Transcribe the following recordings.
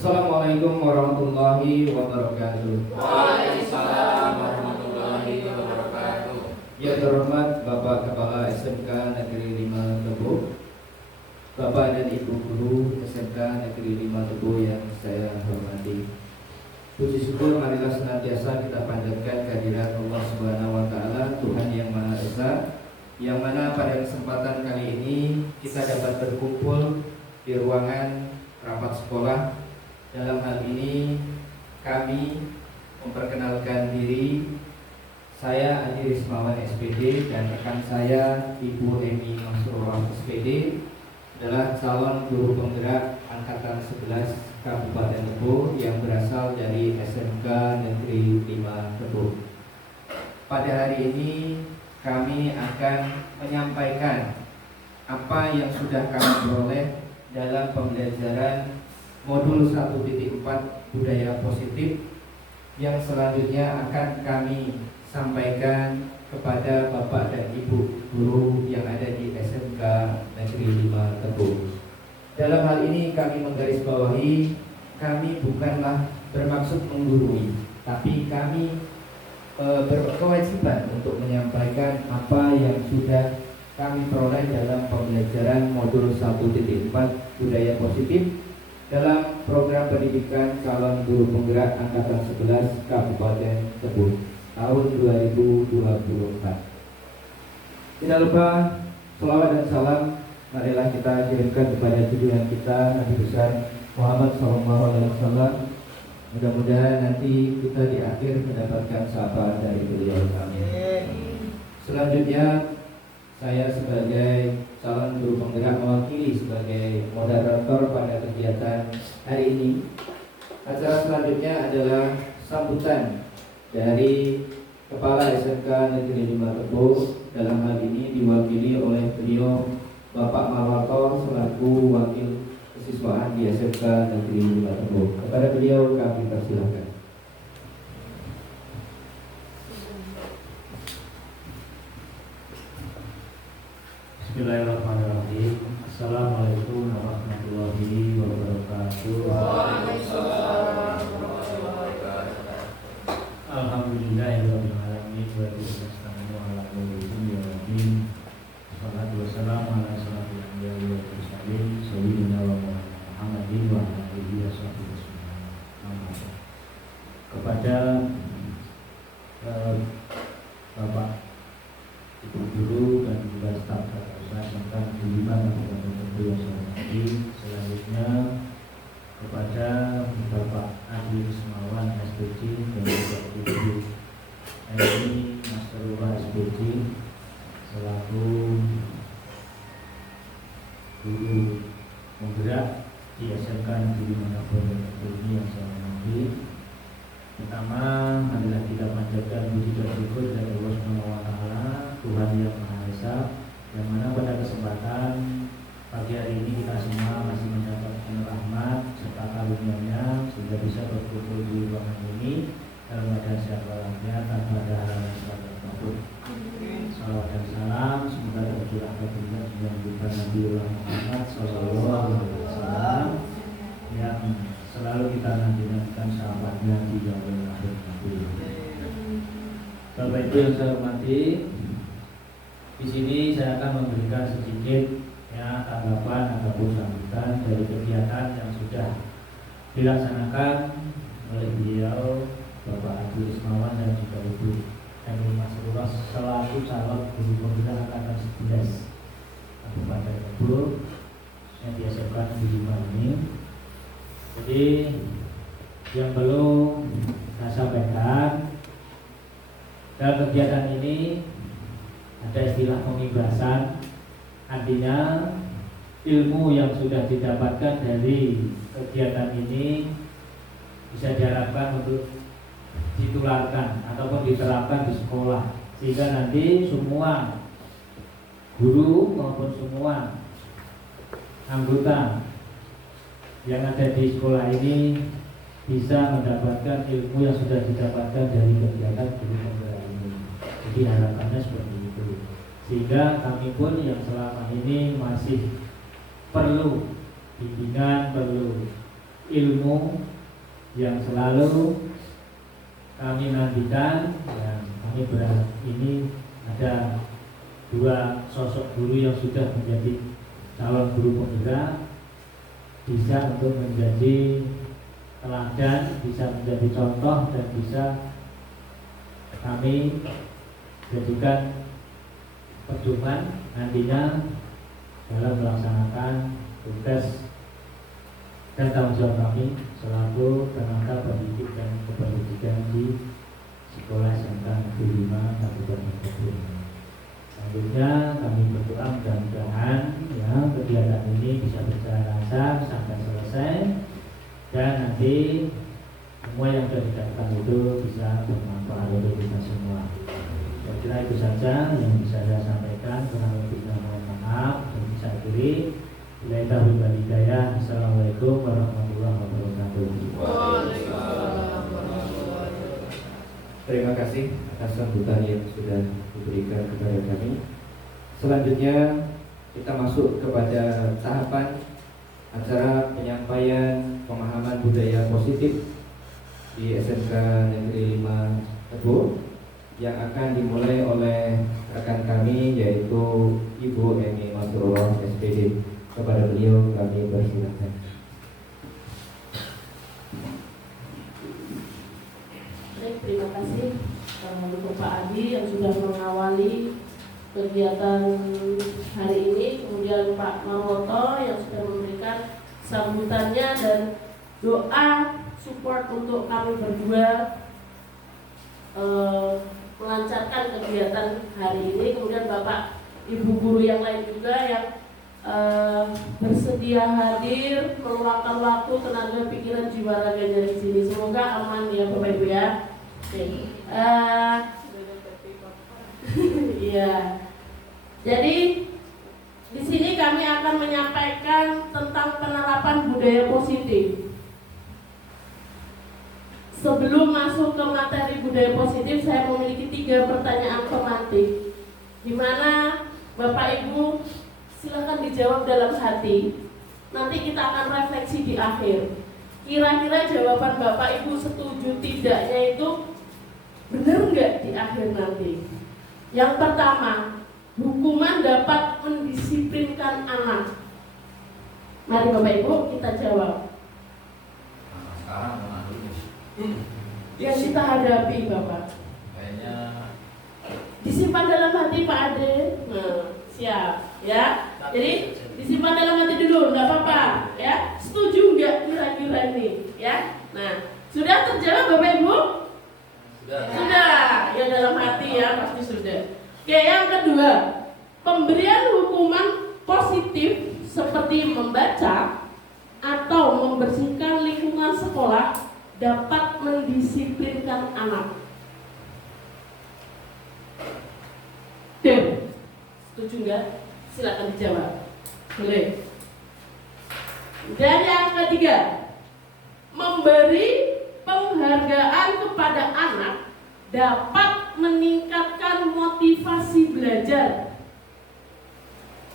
Assalamualaikum warahmatullahi wabarakatuh. Waalaikumsalam warahmatullahi wabarakatuh. Yang terhormat Bapak Kepala SMK Negeri 5 Tebo, Bapak dan Ibu Guru SMK Negeri 5 Tebo yang saya hormati. Puji syukur marilah senantiasa kita panjatkan kehadirat Allah Subhanahu wa taala, Tuhan yang Maha Esa, yang mana pada kesempatan kali ini kita dapat berkumpul di ruangan rapat sekolah. Dalam hal ini kami memperkenalkan diri. Saya Andi Rismawan SPD dan rekan saya Ibu Emi Masrurah SPD adalah calon guru penggerak angkatan 11 Kabupaten Tebo yang berasal dari SMK Negeri 5 Tebo. Pada hari ini kami akan menyampaikan apa yang sudah kami peroleh dalam pembelajaran modul 1.4 budaya positif yang selanjutnya akan kami sampaikan kepada Bapak dan Ibu guru yang ada di SMK Negeri 5 Tebo. Dalam hal ini kami menggarisbawahi, kami bukanlah bermaksud menggurui, tapi kami berkewajiban untuk menyampaikan apa yang sudah kami peroleh dalam pembelajaran modul 1.4 budaya positif dalam program pendidikan calon guru penggerak angkatan 11 Kabupaten Tebo tahun 2024. Tidak lupa selawat dan salam marilah kita kirimkan kepada junjungan kita Nabi besar Muhammad SAW. Mudah-mudahan nanti kita di akhir mendapatkan sapaan dari beliau. Amin. Selanjutnya saya sebagai calon guru penggerak mewakili sebagai moderator pada kegiatan hari ini. Acara selanjutnya adalah sambutan dari Kepala SMK Negeri 5 Tebo. Dalam hal ini diwakili oleh beliau Bapak Marwato selaku wakil kesiswaan di SMK Negeri 5 Tebo. Kepada beliau kami persilakan. Bismillahirrahmanirrahim. Assalamualaikum warahmatullahi wabarakatuh. Waalaikumsalam warahmatullahi wabarakatuh. Alhamdulillahirabbil alamin wa bihi nasta'inu ala umuri dunya wa din. Wassalatu wassalamu ala asyrofil anbiya'i wal mursalin sayyidina wa maulana Muhammadin wa ala alihi washabbihi wasallam. Kepada Bapak Ibu Guru dan juga staf SMK Negeri 5 Kabupaten Tebo yang saya hormati, selanjutnya kepada Bapak Adi Rismawan SPC dan juga Ibu Emi Masrurah SPC selaku guru penggerak di SMK Negeri 5 Kabupaten Tebo ini yang saya hormati. Pertama, marilah kita panjatkan puji dan syukur dari Allah Subhanahu wa taala, Tuhan yang Maha Esa, yang mana pada kesempatan pagi hari ini kita semua masih mendapatkan rahmat serta karunia-Nya sehingga bisa berkumpul di ruangan ini dalam keadaan sehat walafiat tanpa ada halangan sebab apapun. Salawat dan salam semoga tercurah kepada junjungan Nabi Muhammad SAW yang selalu kita nanti-nantikan sahabatnya di yaumil akhir nanti. Bapak Ibu yang saya hormati, di sini saya akan memberikan sedikit tanggapan ataupun sambutan dari kegiatan yang sudah dilaksanakan oleh beliau Bapak Adi Rismawan dan juga Ibu Emi Masrurah selaku calon guru pembina angkatan 11 Kabupaten Tebo yang di SMK Negeri 5 ini. Jadi yang perlu saya sampaikan dalam kegiatan ini ada istilah pemibasan, artinya ilmu yang sudah didapatkan dari kegiatan ini bisa diharapkan untuk ditularkan ataupun diterapkan di sekolah, sehingga nanti semua guru maupun semua anggota yang ada di sekolah ini bisa mendapatkan ilmu yang sudah didapatkan dari kegiatan guru penggerak ini. Jadi harapannya seperti itu, sehingga kami pun yang selama ini masih perlu bimbingan, perlu ilmu yang selalu kami nantikan. Dan kami berharap ini ada 2 sosok guru yang sudah menjadi calon guru penggerak, bisa untuk menjadi teladan, bisa menjadi contoh, dan bisa kami jadikan pedoman nantinya dalam melaksanakan tugas dan tanggung jawab kami selaku tenaga pendidik dan kependidikan di Sekolah SMK Negeri 5 Kabupaten Bogor. Selanjutnya kami berdoa mudah-mudahan ya kegiatan ini bisa berjalan lancar sampai selesai, dan nanti semua yang sudah dikatakan itu bisa bermanfaat untuk kita semua. Saya kira itu saja yang bisa saya sampaikan. Kurang lebihnya mohon maaf dan bisa akhiri. Assalamualaikum warahmatullahi wabarakatuh. Terima kasih atas sambutan yang sudah diberikan kepada kami. Selanjutnya kita masuk kepada tahapan acara penyampaian pemahaman budaya positif di SMK Negeri 5 Tebo yang akan dimulai oleh rekan kami yaitu Ibu Emi Masrurah SPD. Kepada beliau kami persilakan. Baik, terima kasih untuk Pak Adi yang sudah mengawali kegiatan hari ini, kemudian Pak Marwoto yang sudah memberikan sambutannya dan doa support untuk kami berdua melancarkan kegiatan hari ini, kemudian Bapak Ibu guru yang lain juga yang bersedia hadir, meluangkan waktu, tenaga, pikiran, jiwa, raganya di sini. Semoga aman ya Bapak Ibu ya. Oke. Iya. Jadi di sini kami akan menyampaikan tentang penerapan budaya positif. Sebelum masuk ke materi budaya positif, saya memiliki 3 pertanyaan pemantik, di mana Bapak Ibu silakan dijawab dalam hati. Nanti kita akan refleksi di akhir. Kira-kira jawaban Bapak Ibu setuju tidaknya itu benar nggak di akhir nanti? Yang pertama, hukuman dapat mendisiplinkan anak. Mari Bapak Ibu kita jawab. Sekarang mana dulu? Yang kita hadapi Bapak. Kayaknya Disimpan dalam hati Pak Ade. Nah, siap ya. Jadi disimpan dalam hati dulu, nggak apa-apa ya. Setuju nggak kira-kira ini ya? Nah, sudah terjawab Bapak Ibu? Sudah. Ya dalam hati ya pasti sudah. Oke, yang kedua, pemberian hukuman positif seperti membaca atau membersihkan lingkungan sekolah dapat mendisiplinkan anak. Setuju nggak? Silakan dijawab. Boleh. Dan yang ketiga, memberi penghargaan kepada anak dapat meningkatkan motivasi belajar.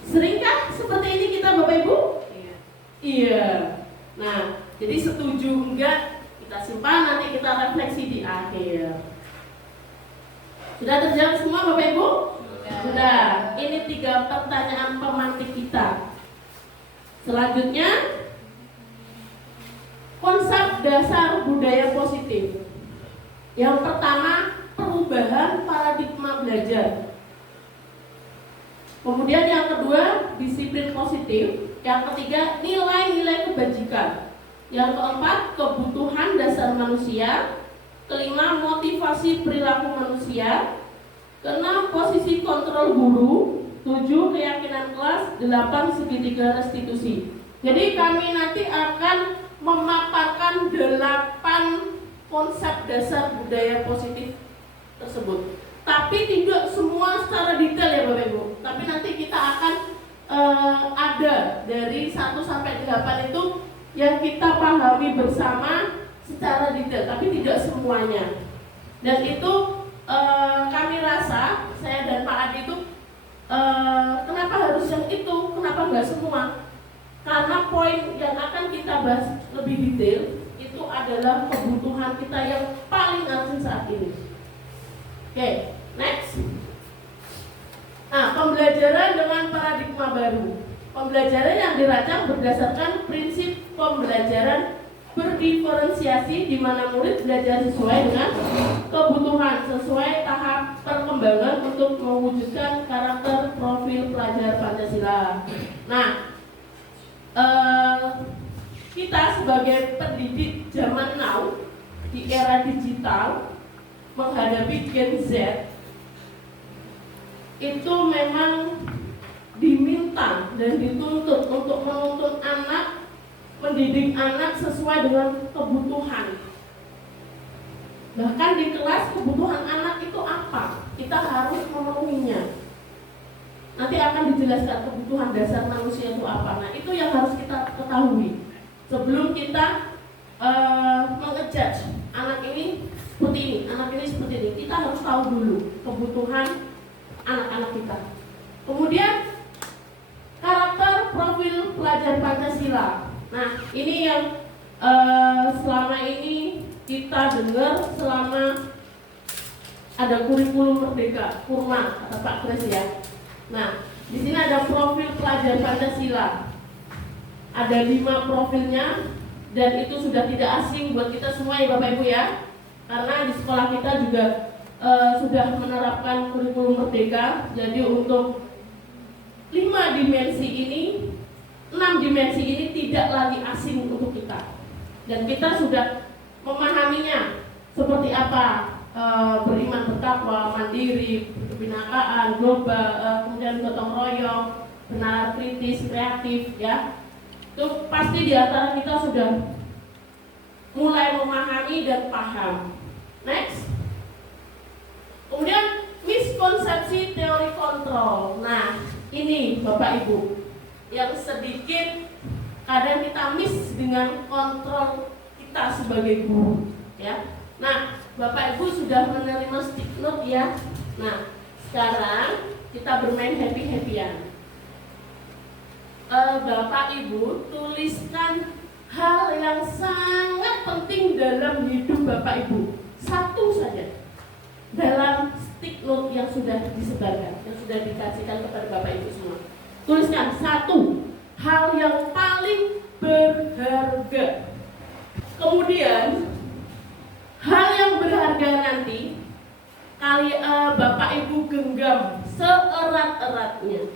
Seringkah seperti ini kita Bapak Ibu? Iya. Nah, jadi setuju enggak? Kita simpan, nanti kita refleksi di akhir. Sudah terjawab semua Bapak Ibu? Sudah. Ini 3 pertanyaan pemantik kita. Selanjutnya, konsep dasar budaya positif. Yang pertama, perubahan paradigma belajar. Kemudian yang kedua, disiplin positif. Yang ketiga, nilai-nilai kebajikan. Yang keempat, kebutuhan dasar manusia. Kelima, motivasi perilaku manusia. Keenam, posisi kontrol guru. 7, keyakinan kelas. 8, segitiga restitusi. Jadi kami nanti akan memaparkan 8 konsep dasar budaya positif tersebut. Tapi tidak semua secara detail ya Bapak Ibu. Tapi nanti kita akan ada dari 1 sampai 8 itu yang kita pahami bersama secara detail, tapi tidak semuanya. Dan itu kami rasa, saya dan Pak Adi itu kenapa harus yang itu, kenapa nggak semua? Karena poin yang akan kita bahas lebih detail itu adalah kebutuhan kita yang paling urgent saat ini. Oke, next. Nah, pembelajaran dengan paradigma baru. Pembelajaran yang dirancang berdasarkan prinsip pembelajaran berdiferensiasi di mana murid belajar sesuai dengan kebutuhan sesuai tahap perkembangan untuk mewujudkan karakter profil pelajar Pancasila. Nah, kita sebagai pendidik zaman now di era digital menghadapi Gen Z itu memang diminta dan dituntut untuk menuntun anak, mendidik anak sesuai dengan kebutuhan. Bahkan di kelas kebutuhan anak itu apa? Kita harus memenuhinya. Nanti akan dijelaskan kebutuhan dasar manusia itu apa. Nah, itu yang harus kita ketahui sebelum kita mengejudge anak ini seperti ini, anak ini seperti ini. Kita harus tahu dulu kebutuhan anak-anak kita. Kemudian karakter profil pelajar Pancasila. Nah, ini yang selama ini kita dengar selama ada kurikulum merdeka, kurma kata Pak Kres ya. Nah, di sini ada profil pelajar Pancasila. Ada 5 profilnya dan itu sudah tidak asing buat kita semua ya Bapak Ibu ya. Karena di sekolah kita juga sudah menerapkan kurikulum merdeka. Jadi untuk 5 dimensi ini, 6 dimensi ini tidak lagi asing untuk kita. Dan kita sudah memahaminya seperti apa. Beriman bertakwa, mandiri, kebinakaan, global, kemudian gotong royong, benar kritis, kreatif, ya. Itu pasti di antara kita sudah mulai memahami dan paham. Next. Kemudian miskonsepsi teori kontrol. Nah, ini Bapak Ibu yang sedikit kadang kita miss dengan kontrol kita sebagai guru, ya. Nah, Bapak Ibu sudah menerima stick note ya. Nah, sekarang kita bermain happy-happyan. Bapak Ibu tuliskan hal yang sangat penting dalam hidup Bapak Ibu. Satu saja dalam stick note yang sudah disebarkan, yang sudah dikasihkan kepada Bapak Ibu semua. Tuliskan satu hal yang paling berharga. Kemudian hal yang berharga nanti Bapak Ibu genggam seerat-eratnya.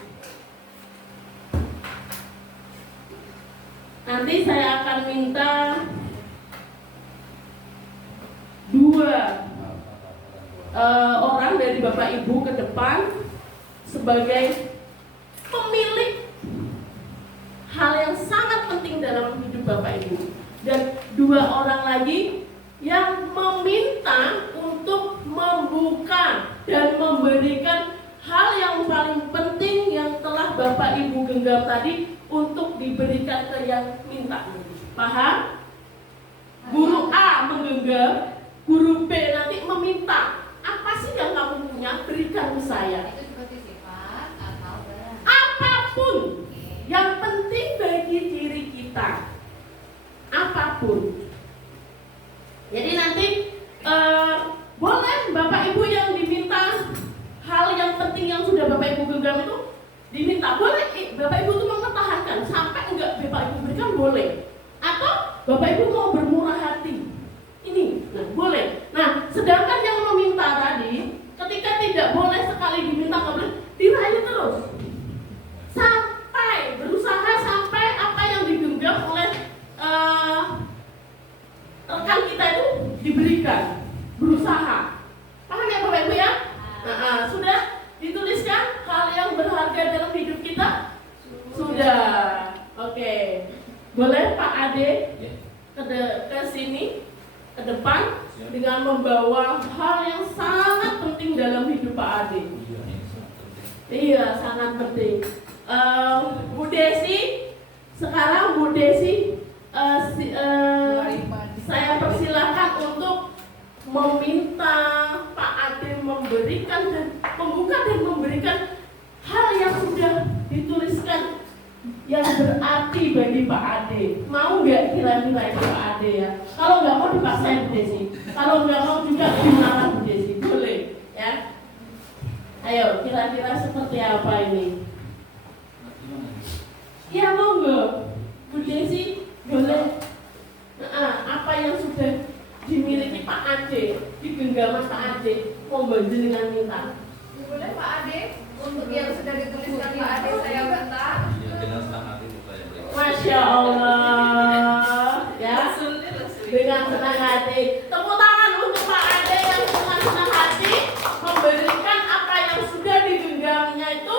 Nanti saya akan minta 2 orang dari Bapak Ibu ke depan sebagai pemilik hal yang sangat penting dalam hidup Bapak Ibu, dan 2 orang lagi yang meminta untuk membuka dan memberikan hal yang paling penting yang telah Bapak Ibu genggam tadi untuk diberikan ke yang minta. Paham? Guru A menggenggam, guru B nanti meminta. Apa sih yang kamu punya? Berikan ke saya. Itu seperti sifat atau barang. Apapun yang penting bagi diri kita. Apapun. Jadi nanti boleh Bapak Ibu yang diminta hal yang penting yang sudah Bapak Ibu genggam itu diminta, boleh Bapak Ibu itu mempertahankan sampai enggak Bapak Ibu berikan, boleh. Atau Bapak Ibu mau bermurah hati, ini, nah boleh. Nah, sedangkan yang meminta tadi, ketika tidak boleh sekali diminta, nggak boleh dirayu terus sampai berusaha sampai apa yang digenggam oleh rekan kita itu diberikan, berusaha. Paham ya Bapak Ibu ya? Nah, sudah dituliskan hal yang berharga dalam hidup kita? Sudah. Oke. Boleh Pak Ade ke sini, ke depan dengan membawa hal yang sangat penting dalam hidup Pak Ade. Iya, sangat penting. Bu Desi, sekarang Bu Desi saya persilakan untuk meminta Pak Ade memberikan dan membuka dan memberikan hal yang sudah dituliskan yang berarti bagi Pak Ade. Mau nggak kira-kira itu Pak Ade ya? Kalau nggak mau dipaksain Bu Desi. Kalau nggak mau juga dimarah Bu Desi. Boleh ya? Ayo, kira-kira seperti apa ini? Ya monggo, Bu Desi boleh. Apa yang sudah dimiliki Pak Ade, di genggaman Pak Ade, monggo jenengan minta. Boleh Pak Ade, untuk yang sudah dituliskan Pak Ade saya minta. Iya, dengan senang hati itu saya berikan. Masya Allah, ya. Dengan senang hati. Tepuk tangan untuk Pak Ade yang dengan senang hati memberikan apa yang sudah digenggamnya itu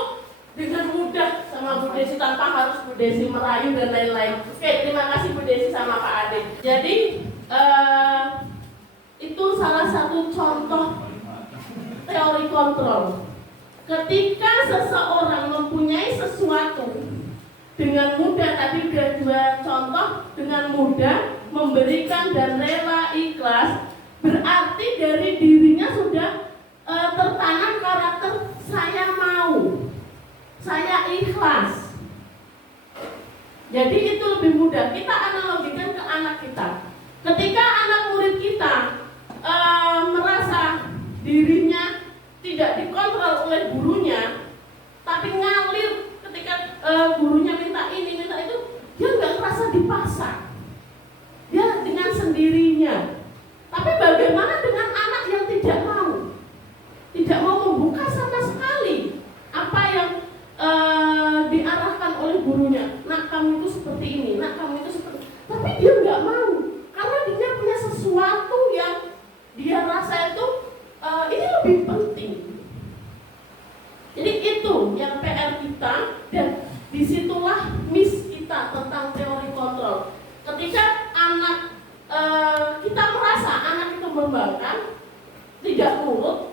dengan mudah sama Bu Desi tanpa harus Bu Desi merayu dan lain-lain. Oke, terima kasih Bu Desi sama Pak Ade. Jadi itu salah satu contoh teori kontrol. Ketika seseorang mempunyai sesuatu dengan mudah, tadi sudah dua contoh, dengan mudah memberikan dan rela ikhlas, berarti dari dirinya sudah tertanam karakter saya mau, saya ikhlas. Jadi itu lebih mudah. Kita analogikan ke anak kita. Ketika anak murid kita merasa dirinya tidak dikontrol oleh gurunya, tapi ngalir ketika gurunya minta ini, minta itu, dia nggak merasa dipaksa, dia dengan sendirinya. Tapi bagaimana dengan anak yang tidak mau membuka sama sekali apa yang diarahkan oleh gurunya? Nak, kamu itu seperti ini, nak, kamu itu seperti, tapi dia nggak mau karena dia punya sesuatu yang dia rasa itu ini lebih penting. Jadi itu yang PR kita, dan disitulah miss kita tentang teori kontrol. Ketika anak kita merasa anak itu membangkang, tidak nurut,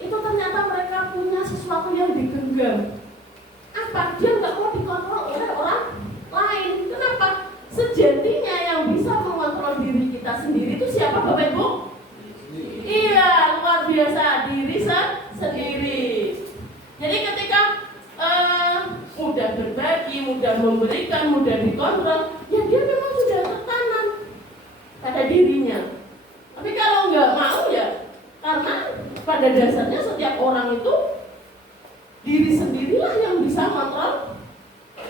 itu ternyata mereka punya sesuatu yang digenggam. Apa? Dia nggak mau dikontrol oleh orang lain. Kenapa? Sejatinya yang bisa mengontrol diri kita sendiri itu siapa, Bapak Ibu? Iya, luar biasa, diri sendiri. Jadi ketika mudah berbagi, mudah memberikan, mudah dikontrol, ya dia memang sudah tertanam pada dirinya. Tapi kalau nggak mau ya, karena pada dasarnya setiap orang itu diri sendirilah yang bisa mengontrol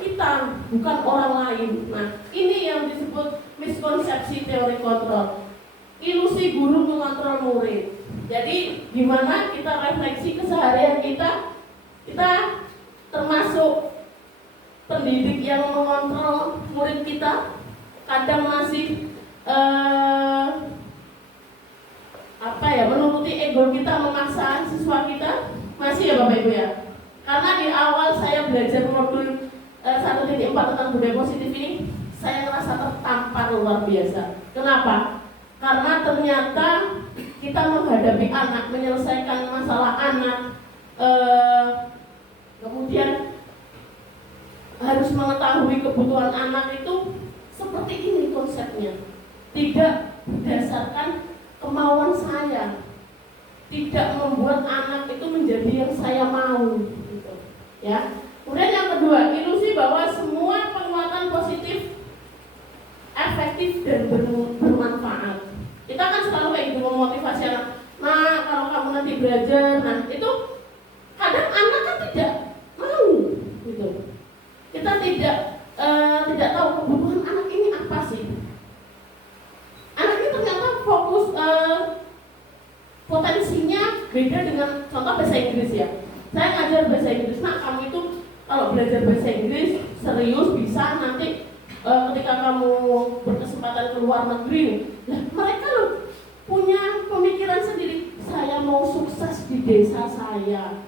kita, bukan orang lain. Nah, ini yang disebut miskonsepsi teori kontrol. Ilusi guru mengontrol murid. Jadi gimana kita refleksi keseharian kita termasuk pendidik yang mengontrol murid kita, kadang masih menuruti ego kita, memaksa siswa kita, masih ya Bapak Ibu ya. Karena di awal saya belajar modul 1.4 tentang budaya positif ini, saya merasa tertampar luar biasa. Kenapa? Karena ternyata kita menghadapi anak, menyelesaikan masalah anak, kemudian harus mengetahui kebutuhan anak itu seperti ini konsepnya. Tidak berdasarkan kemauan saya, tidak membuat anak itu menjadi yang saya mau, gitu. Ya. Kemudian yang kedua, ilusi bahwa semua penguatan positif efektif dan bermanfaat. Kita kan selalu kayak gitu memotivasi anak. Nah, kalau kamu nanti belajar, nah itu kadang anak kan tidak mau, gitu. Kita tidak tahu kebutuhan anak ini apa sih. Anak ini ternyata fokus potensinya beda dengan contoh bahasa Inggris ya. Saya ngajar bahasa Inggris, nah kamu itu kalau belajar bahasa Inggris serius bisa nanti ketika kamu berkesempatan ke luar negeri, nah mereka loh punya pemikiran sendiri. Saya mau sukses di desa saya.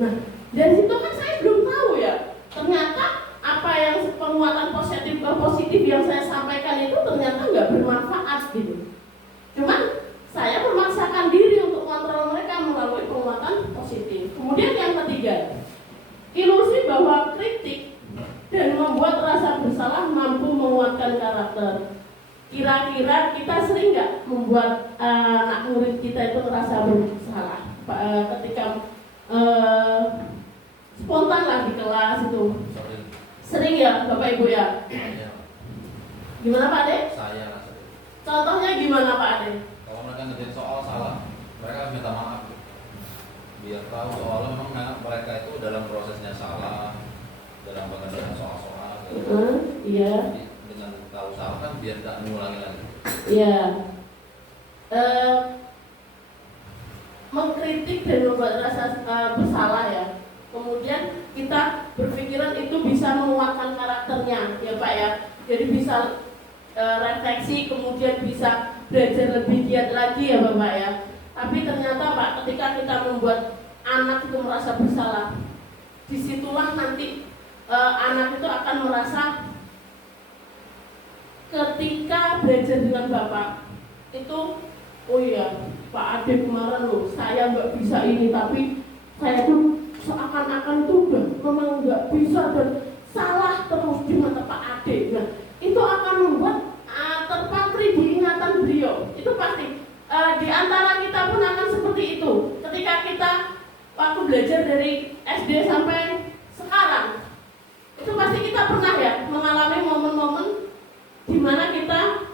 Nah dari situ kan saya belum tahu ya. Ternyata apa yang penguatan positif yang saya sampaikan itu ternyata nggak bermanfaat gitu. Cuman saya memaksakan diri untuk kontrol mereka melalui penguatan positif. Kemudian yang ketiga, ilusi bahwa kritik dan membuat rasa bersalah mampu menguatkan karakter. Kira-kira kita sering nggak membuat anak murid kita itu merasa bersalah ketika spontan lah di kelas itu. Sering ya Bapak Ibu ya? Saya, Gimana Pak Ade? saya lah sering. Contohnya gimana Pak Ade? Kalau mereka ngerjain soal salah, mereka minta maaf. Biar tahu soalnya memang mereka itu dalam prosesnya salah, dalam pengerjaan soal-soal. Iya. Jadi dengan tahu salah kan biar tak mengulangi lagi. Iya. Mengkritik dan membuat rasa bersalah ya. Kemudian kita berpikiran itu bisa menguatkan karakternya ya Pak ya. Jadi bisa refleksi, kemudian bisa belajar lebih giat lagi ya Bapak ya. Tapi ternyata Pak, ketika kita membuat anak itu merasa bersalah, disitulah nanti anak itu akan merasa ketika belajar dengan Bapak itu, oh iya Pak Ade kemarin loh, saya nggak bisa ini, tapi saya tuh seakan-akan itu udah memang nggak bisa dan salah terus di mata Pak Ade. Nah, itu akan membuat terpatri di ingatan beliau. Itu pasti. Di antara kita pun akan seperti itu. Ketika kita waktu belajar dari SD sampai sekarang, itu pasti kita pernah ya mengalami momen-momen di mana kita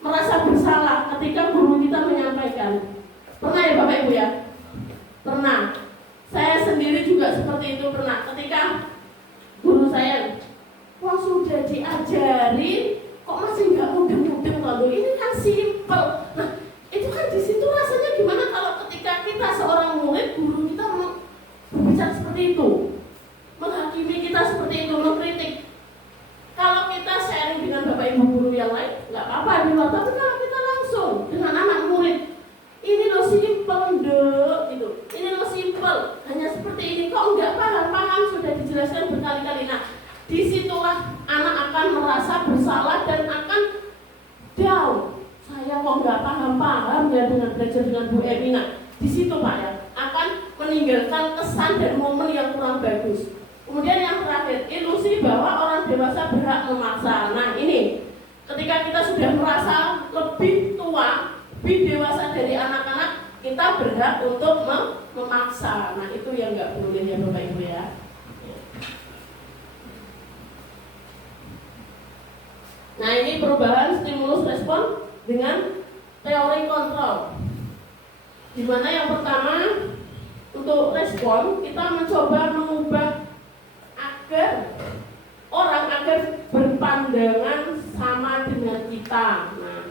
merasa bersalah ketika guru kita menyampaikan. Pernah ya Bapak Ibu ya? Pernah. Saya sendiri juga seperti itu pernah. Ketika guru saya, wah sudah diajarin, kok masih nggak mudeng-mudeng lalu ini kan simpel. Nah, itu kan di situ rasanya gimana kalau ketika kita seorang murid, guru kita berbicara seperti itu, menghakimi kita seperti itu, mengkritik. Kalau kita sharing dengan Bapak Ibu guru yang lain, nggak apa-apa di luar. Tapi kalau kita langsung dengan anak murid, ini loh simpel deh, gitu. Ini loh simpel, hanya seperti ini. Kok nggak paham sudah dijelaskan berkali-kali. Nah, disitulah anak akan merasa bersalah dan akan down. Saya kok nggak paham ya dengan belajar dengan Bu Emina. Di situ Pak ya, akan meninggalkan kesan dan momen yang kurang bagus. Kemudian yang terakhir, ilusi bahwa orang dewasa berhak memaksa. Nah ini, ketika kita sudah merasa lebih tua, lebih dewasa dari anak-anak, kita berhak untuk memaksa. Nah itu yang nggak boleh ya Bapak Ibu ya. Nah ini perubahan stimulus respon dengan teori kontrol. Di mana yang pertama, untuk respon kita mencoba mengubah agar berpandangan sama dengan kita. Nah,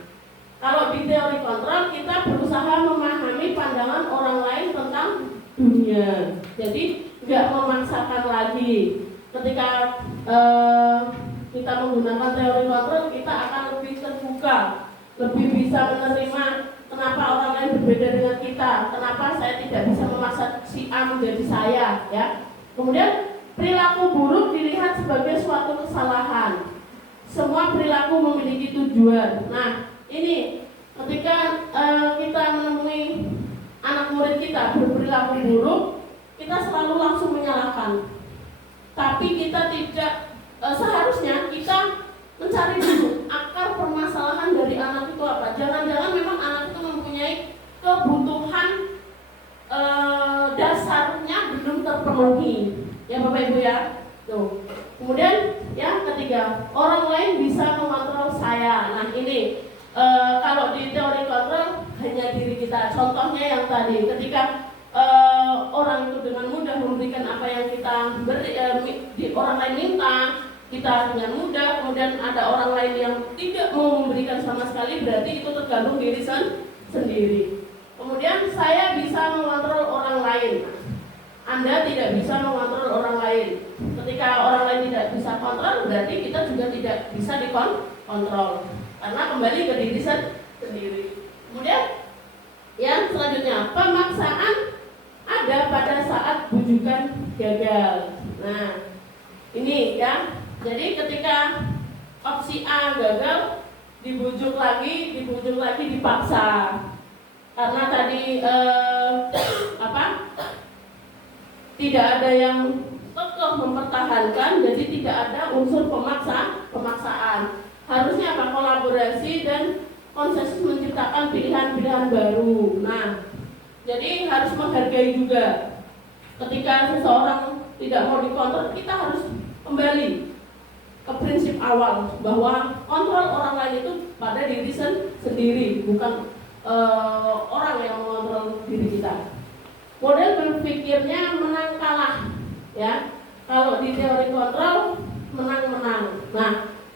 kalau di teori kontrol kita berusaha memahami pandangan orang lain tentang dunia. Jadi nggak memaksakan lagi. Ketika kita menggunakan teori kontrol, kita akan lebih terbuka, lebih bisa menerima kenapa orang lain berbeda dengan kita, kenapa saya tidak bisa memaksa si A menjadi saya, ya. Kemudian perilaku buruk dilihat sebagai suatu kesalahan. Semua perilaku memiliki tujuan. Nah, ini ketika kita menemui anak murid kita berperilaku buruk, kita selalu langsung menyalahkan. Tapi kita tidak, seharusnya kita mencari dulu akar permasalahan dari anak itu apa. Jangan-jangan memang anak itu mempunyai kebutuhan dasarnya belum terpenuhi. Ya Bapak Ibu ya. Tuh. Kemudian yang ketiga, orang lain bisa mengontrol saya. Nah ini kalau di teori kontrol hanya diri kita. Contohnya yang tadi, ketika orang itu dengan mudah memberikan apa yang kita beri, orang lain minta, kita dengan mudah. Kemudian ada orang lain yang tidak mau memberikan sama sekali, berarti itu tergantung diri sendiri. Kemudian saya bisa mengontrol orang lain. Anda tidak bisa mengontrol orang lain. Ketika orang lain tidak bisa kontrol, berarti kita juga tidak bisa dikontrol. Karena kembali ke diri sendiri. Kemudian yang selanjutnya, pemaksaan ada pada saat bujukan gagal. Nah, ini ya. Jadi ketika opsi A gagal, dibujuk lagi, dipaksa. Karena tadi tidak ada yang kekeh mempertahankan, jadi tidak ada unsur pemaksaan. Harusnya apa? Kolaborasi dan konsensus menciptakan pilihan-pilihan baru. Nah, jadi harus menghargai juga. Ketika seseorang tidak mau dikontrol, kita harus kembali ke prinsip awal bahwa kontrol orang lain itu pada diri sendiri, bukan orang yang mengontrol diri kita. Model berpikirnya menang kalah, ya. Kalau di teori kontrol menang-menang. Nah,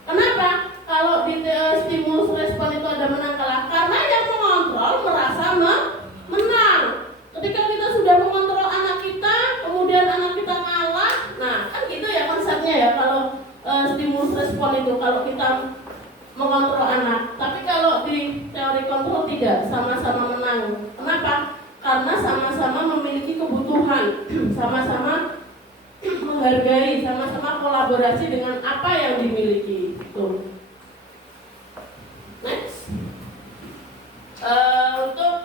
kenapa? Kalau di stimulus respon itu ada menang kalah, karena yang mengontrol merasa menang. Ketika kita sudah mengontrol anak kita, kemudian anak kita kalah, nah kan gitu ya konsepnya ya. Kalau stimulus respon itu kalau kita mengontrol anak, tapi kalau di teori kontrol tidak, sama-sama menang. Kenapa? Karena sama-sama memiliki kebutuhan, sama-sama menghargai, sama-sama kolaborasi dengan apa yang dimiliki. Tuh. Next. Untuk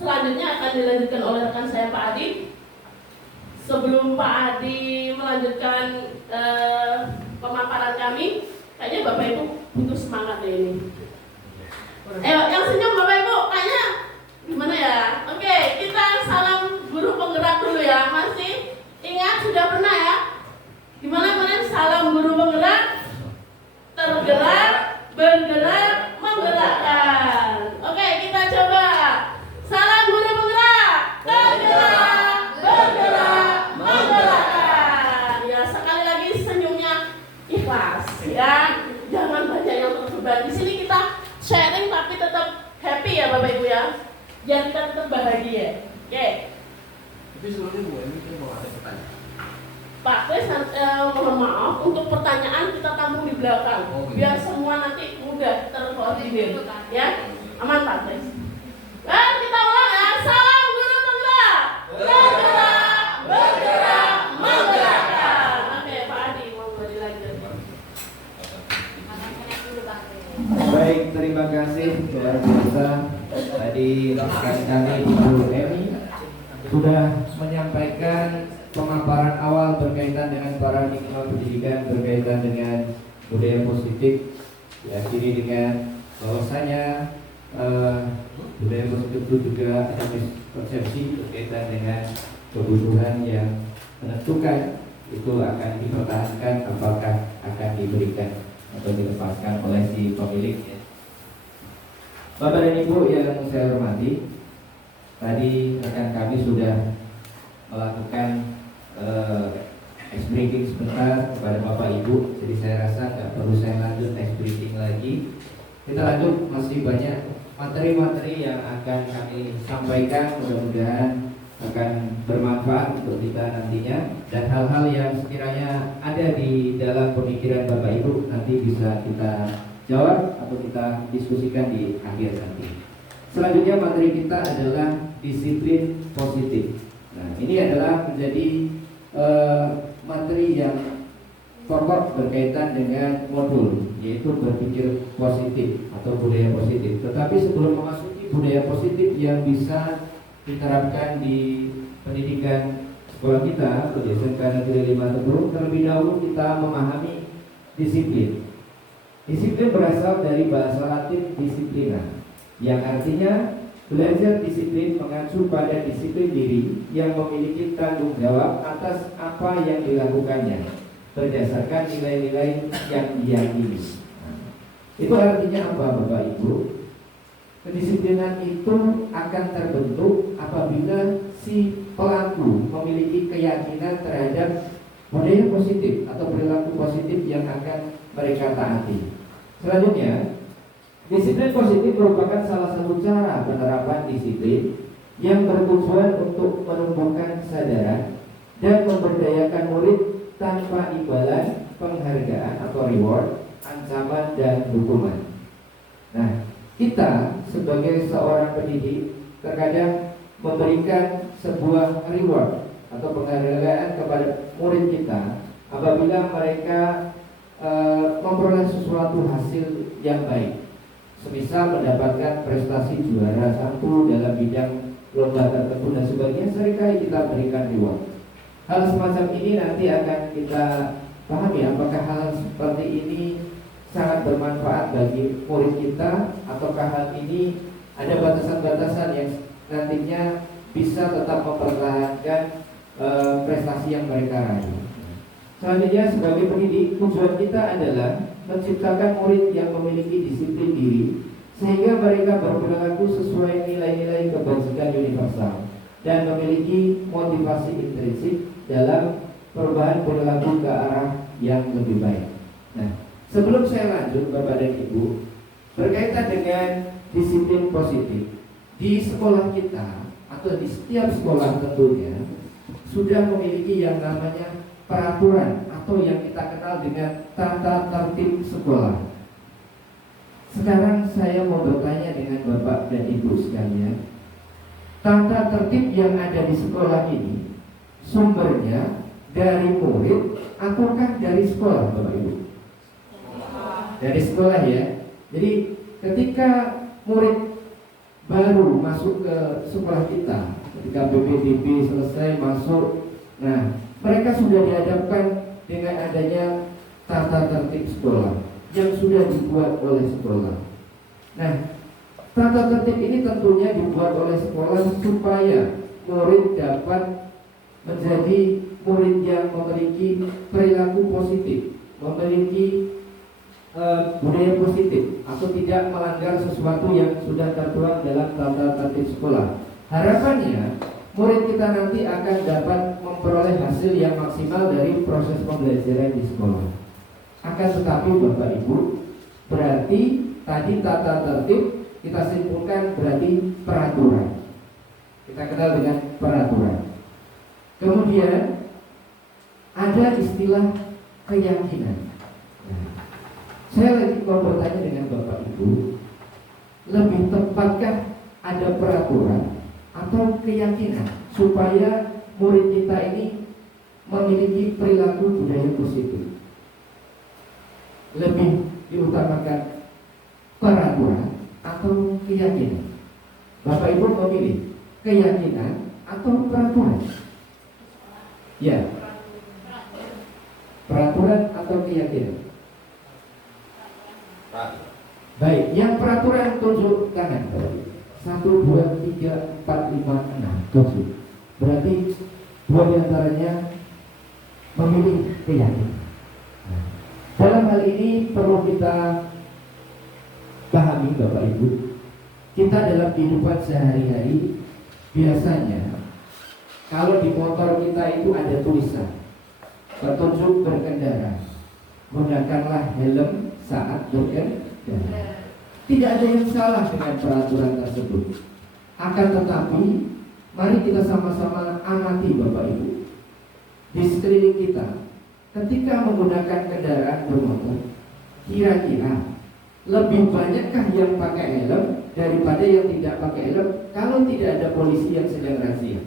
selanjutnya akan dilanjutkan oleh rekan saya Pak Adi. Sebelum Pak Adi melanjutkan pemaparan kami, kayaknya Bapak Ibu butuh semangat ya ini. Yang senyum Bapak Ibu, kayaknya gimana ya? Oke, kita salam guru penggerak dulu ya. Masih ingat sudah pernah ya? Gimana kemarin salam guru penggerak? Tergerak, bergerak, menggerakkan. Oke, kita coba. Salam guru penggerak, tergerak, bergerak, menggerakkan. Ya, sekali lagi senyumnya ikhlas ya. Jangan banyak yang terbeban. Di sini kita sharing tapi tetap happy ya Bapak Ibu ya. Biar kita tetap bahagia. Oke. Tapi sebelumnya Bu Emi kan mau ada pertanyaan. Pak Kris, mohon maaf untuk pertanyaan kita tampung di belakang, biar semua nanti mudah terkoordinir, ya, aman Pak Kris. Dan kita ulang ya, salam guru penggerak, bergerak, bergerak, menggerakkan. Oke Pak Adi mau dilanjut. Baik, terima kasih luar biasa. Tadi rekan kami Bu Emi sudah menyampaikan pemaparan awal berkaitan dengan paradigma pendidikan, berkaitan dengan budaya positif. Diakhiri dengan bahwasanya budaya positif itu juga ada miskonsepsi berkaitan dengan kebutuhan yang menentukan itu akan dipertahankan apakah akan diberikan atau dilepaskan oleh si pemiliknya. Bapak dan Ibu yang saya hormati, tadi rekan kami sudah melakukan ice breaking sebentar kepada Bapak Ibu, jadi saya rasa nggak perlu saya lanjut ice breaking lagi. Kita lanjut, masih banyak materi-materi yang akan kami sampaikan, mudah-mudahan akan bermanfaat untuk kita nantinya, dan hal-hal yang sekiranya ada di dalam pemikiran Bapak Ibu nanti bisa kita jawab atau kita diskusikan di akhir nanti. Selanjutnya materi kita adalah disiplin positif. Nah, ini adalah menjadi materi yang pokok berkaitan dengan modul, yaitu berpikir positif atau budaya positif. Tetapi sebelum memasuki budaya positif yang bisa diterapkan di pendidikan sekolah kita, di SMK Negeri 5 Tebung, terlebih dahulu kita memahami disiplin. Disiplin berasal dari bahasa Latin disciplina, yang artinya belajar disiplin mengacu pada disiplin diri yang memiliki tanggung jawab atas apa yang dilakukannya berdasarkan nilai-nilai yang diyakini. Itu artinya apa Bapak Ibu? Kedisiplinan itu akan terbentuk apabila si pelaku memiliki keyakinan terhadap budaya positif atau perilaku positif yang akan mereka taati. Selanjutnya, disiplin positif merupakan salah satu cara penerapan disiplin yang bertujuan untuk menumbuhkan kesadaran dan memberdayakan murid tanpa imbalan, penghargaan atau reward, ancaman dan hukuman. Nah, kita sebagai seorang pendidik terkadang memberikan sebuah reward atau penghargaan kepada murid kita apabila mereka memperoleh sesuatu hasil yang baik. Semisal mendapatkan prestasi juara 1 dalam bidang lomba tertentu dan sebagainya, seringkali kita berikan reward. Hal semacam ini nanti akan kita pahami apakah hal seperti ini sangat bermanfaat bagi murid kita, ataukah hal ini ada batasan-batasan yang nantinya bisa tetap mempertahankan prestasi yang mereka raih. Selanjutnya sebagai pendidik, tujuan kita adalah menciptakan murid yang memiliki disiplin diri sehingga mereka berperilaku sesuai nilai-nilai kebajikan universal dan memiliki motivasi intrinsik dalam perubahan perilaku ke arah yang lebih baik. Nah, sebelum saya lanjut Bapak dan Ibu, berkaitan dengan disiplin positif di sekolah kita atau di setiap sekolah tentunya sudah memiliki yang namanya peraturan atau yang kita kenal dengan tata tertib sekolah. Sekarang saya mau bertanya dengan Bapak dan Ibu sekalian, tata tertib yang ada di sekolah ini sumbernya dari murid ataukah dari sekolah, Bapak Ibu? Dari sekolah ya. Jadi ketika murid baru masuk ke sekolah kita, ketika PPDB selesai masuk, nah mereka sudah dihadapkan dengan adanya tata tertib sekolah yang sudah dibuat oleh sekolah. Nah, tata tertib ini tentunya dibuat oleh sekolah supaya murid dapat menjadi murid yang memiliki perilaku positif, memiliki budaya positif, atau tidak melanggar sesuatu yang sudah tertuang dalam tata tertib sekolah. Harapannya murid kita nanti akan dapat memperoleh hasil yang maksimal dari proses pembelajaran di sekolah. Akan tetapi Bapak Ibu, berarti tadi tata tertib kita simpulkan berarti peraturan. Kita kenal dengan peraturan. Kemudian ada istilah keyakinan. Nah, saya lagi mau bertanya dengan Bapak Ibu, lebih tepatkah ada peraturan atau keyakinan supaya murid kita ini memiliki perilaku budaya positif? Lebih diutamakan peraturan atau keyakinan? Bapak Ibu memilih keyakinan atau peraturan? Ya, peraturan atau keyakinan? Baik, yang peraturan tunjuk tangan. 1, 2, 3, 4, 5, 6 tunjuk. Berarti 2 diantaranya memilih keyakinan. Dalam hal ini perlu kita pahami Bapak Ibu, kita dalam kehidupan sehari-hari biasanya kalau di motor kita itu ada tulisan petunjuk berkendara, gunakanlah helm saat berkendara. Tidak ada yang salah dengan peraturan tersebut. Akan tetapi mari kita sama-sama amati Bapak Ibu di sekeliling kita. Ketika menggunakan kendaraan bermotor, kira-kira lebih banyakkah yang pakai helm daripada yang tidak pakai helm kalau tidak ada polisi yang sedang razia?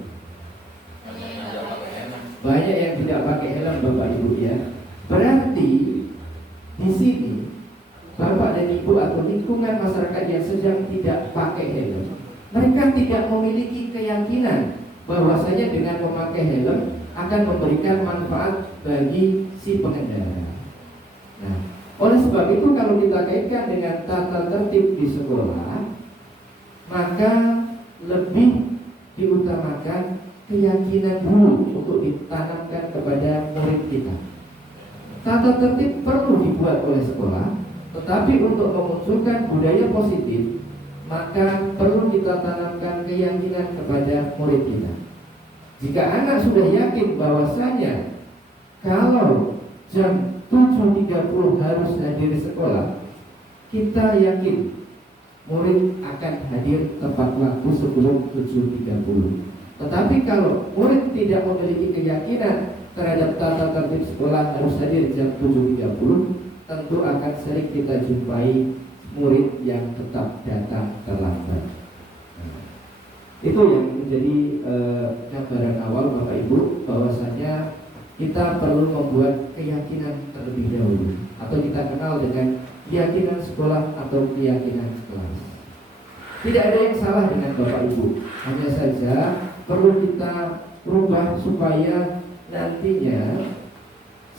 Banyak yang tidak pakai helm Bapak Ibu ya. Berarti di sini Bapak dan Ibu atau lingkungan masyarakat yang sedang tidak pakai helm, mereka tidak memiliki keyakinan bahwasanya dengan memakai helm akan memberikan manfaat bagi si pengendara. Nah, oleh sebab itu kalau kita kaitkan dengan tata tertib di sekolah, maka lebih diutamakan keyakinan dulu untuk ditanamkan kepada murid kita. Tata tertib perlu dibuat oleh sekolah, tetapi untuk memunculkan budaya positif, maka perlu kita tanamkan keyakinan kepada murid kita. Jika anak sudah yakin bahwasanya kalau jam 7.30 harus hadir di sekolah, kita yakin murid akan hadir tepat waktu sebelum 7.30. Tetapi kalau murid tidak memiliki keyakinan terhadap tata tertib sekolah harus hadir jam 7.30, tentu akan sering kita jumpai murid yang tetap datang terlambat. Itu yang menjadi gambaran awal Bapak Ibu, bahwasanya kita perlu membuat keyakinan terlebih dahulu, atau kita kenal dengan keyakinan sekolah atau keyakinan kelas. Tidak ada yang salah dengan Bapak Ibu, hanya saja perlu kita rubah supaya nantinya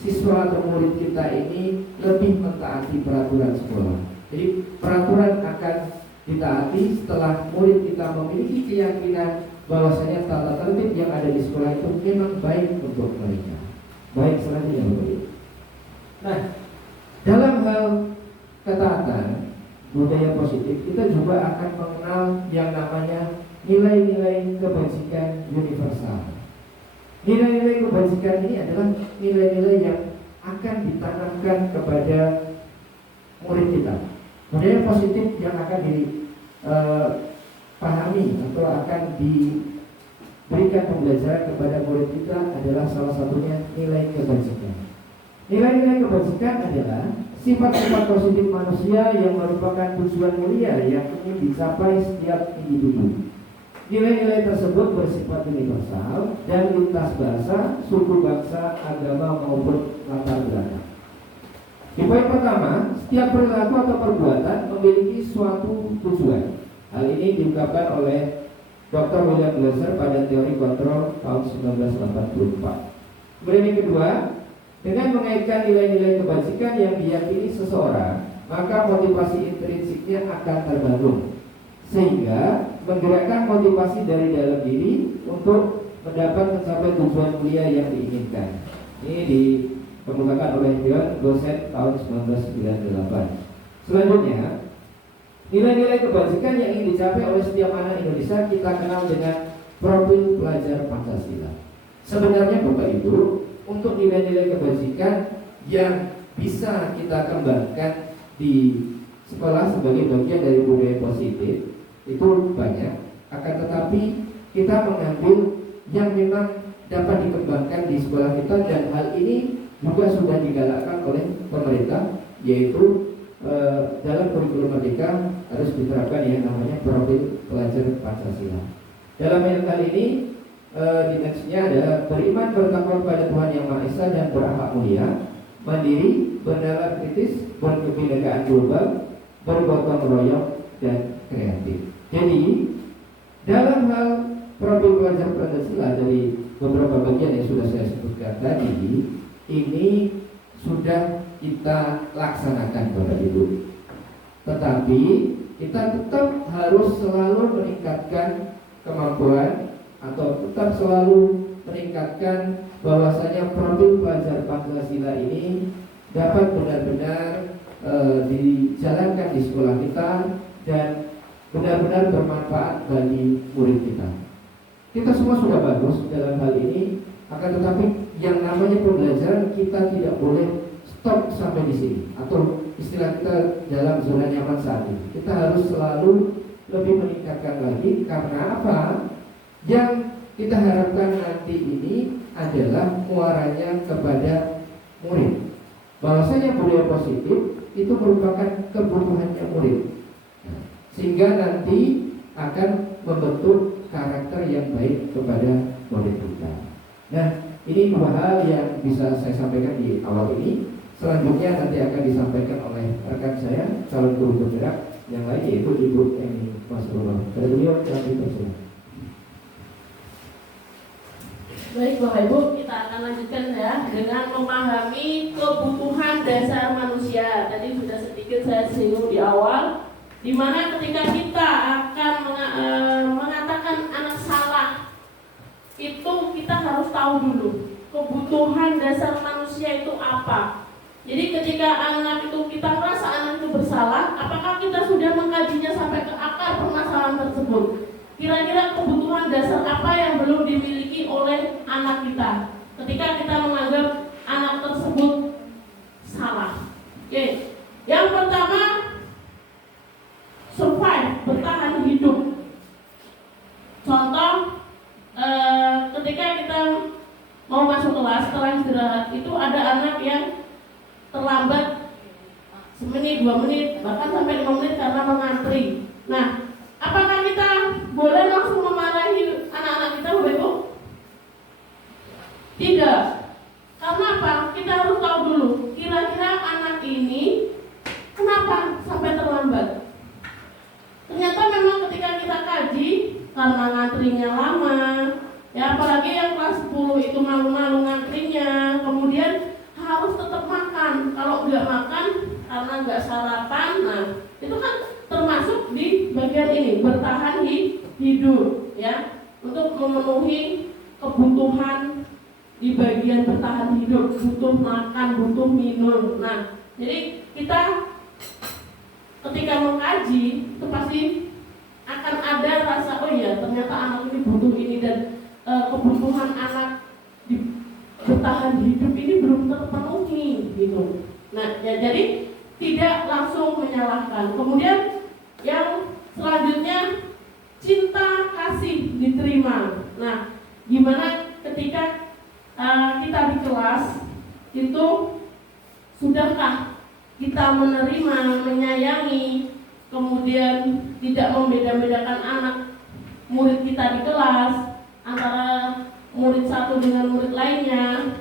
siswa atau murid kita ini lebih mentaati peraturan sekolah. Jadi peraturan akan ditaati setelah murid kita memiliki keyakinan bahwasanya tata tertib yang ada di sekolah itu memang baik untuk mereka. Baik, selanjutnya Bapak Ibu. Nah, dalam hal ketaatan budaya positif, kita juga akan mengenal yang namanya nilai-nilai kebajikan universal. Nilai-nilai kebajikan ini adalah nilai-nilai yang akan ditanamkan kepada murid kita. Budaya positif yang akan dipahami atau akan diberikan pembelajaran kepada murid kita adalah salah satunya nilai kebajikan. Nilai-nilai kebajikan adalah sifat-sifat positif manusia yang merupakan tujuan mulia yang ingin dicapai setiap individu. Nilai-nilai tersebut bersifat universal dan lintas bahasa, suku, bangsa, agama maupun latar belakang. Di poin pertama, setiap perilaku atau perbuatan memiliki suatu tujuan. Hal ini diungkapkan oleh Dr. William Glasser pada teori kontrol tahun 1984. Kemudian yang kedua, dengan mengaitkan nilai-nilai kebajikan yang diyakini seseorang, maka motivasi intrinsiknya akan terbangun, sehingga menggerakkan motivasi dari dalam diri untuk mendapat mencapai tujuan mulia yang diinginkan. Ini dikemukakan oleh John Gossen tahun 1998. Selanjutnya, nilai-nilai kebajikan yang ingin dicapai oleh setiap anak Indonesia kita kenal dengan profil pelajar Pancasila. Sebenarnya Bapak Ibu, untuk nilai-nilai kebajikan yang bisa kita kembangkan di sekolah sebagai bagian dari budaya positif itu banyak, akan tetapi kita mengambil yang memang dapat dikembangkan di sekolah kita, dan hal ini juga sudah digalakkan oleh pemerintah, yaitu dalam kurikulum merdeka harus diterapkan yang namanya profil pelajar Pancasila. Dalam hal ini dimensinya adalah beriman bertakwa kepada Tuhan Yang Maha Esa dan berakhlak mulia, mandiri, bernalar kritis, berkebinekaan global, bergotong royong, dan kreatif. Jadi dalam hal profil pelajar Pancasila dari beberapa bagian yang sudah saya sebutkan tadi, ini sudah kita laksanakan Bapak Ibu. Tetapi kita tetap harus selalu meningkatkan kemampuan atau tetap selalu meningkatkan bahwasanya profil pelajar Pancasila ini dapat benar-benar dijalankan di sekolah kita dan benar-benar bermanfaat bagi murid kita. Kita semua sudah bagus dalam hal ini, akan tetapi yang namanya pembelajaran kita tidak boleh stop sampai di sini, atau istilah kita dalam zona nyaman saat ini. Kita harus selalu lebih meningkatkan lagi, karena apa? Yang kita harapkan nanti ini adalah muaranya kepada murid. Bahwasanya budaya positif itu merupakan kebutuhannya murid, sehingga nanti akan membentuk karakter yang baik kepada murid kita. Nah, ini dua hal yang bisa saya sampaikan di awal ini. Selanjutnya nanti akan disampaikan oleh rekan saya, calon guru bergerak yang lain, yaitu Ibu Eni Masrullah. Dari beliau kami persilakan. Baik Bapak Ibu, kita akan lanjutkan ya dengan memahami kebutuhan dasar manusia. Tadi sudah sedikit saya singgung di awal, di mana ketika kita akan mengatakan anak salah, itu kita harus tahu dulu kebutuhan dasar manusia itu apa. Jadi ketika anak itu kita merasa anak itu bersalah, apakah kita sudah mengkajinya sampai ke akar permasalahan tersebut? Kira-kira kebutuhan dasar apa yang belum dimiliki oleh anak kita ketika kita menganggap anak tersebut salah? Oke. Yang pertama, survive, bertahan hidup. Contoh, ketika kita mau masuk kelas setelah istirahat, itu ada anak yang terlambat semenit, 2 menit, bahkan sampai 5 menit karena mengantri. Nah, apakah kita boleh langsung memarahi anak-anak kita, Bapak Ibu? Tidak. Karena apa? Kita harus tahu dulu, kira-kira anak ini kenapa sampai terlambat. Ternyata memang ketika kita kaji, karena ngantrinya lama, ya apalagi yang kelas 10 itu malu-malu ngantrinya, kemudian harus tetap makan. Kalau nggak makan karena nggak sarapan, nah itu kan termasuk di bagian ini, bertahan hidup ya, untuk memenuhi kebutuhan di bagian bertahan hidup, butuh makan, butuh minum. Nah, jadi kita ketika mengkaji itu pasti akan ada rasa, oh ya ternyata anak ini butuh ini, dan kebutuhan anak di bertahan hidup ini belum terpenuhi gitu. Nah, ya, jadi tidak langsung menyalahkan. Kemudian yang selanjutnya, cinta kasih diterima. Nah, gimana ketika kita di kelas itu, sudahkah kita menerima, menyayangi, kemudian tidak membeda-bedakan anak murid kita di kelas antara murid satu dengan murid lainnya,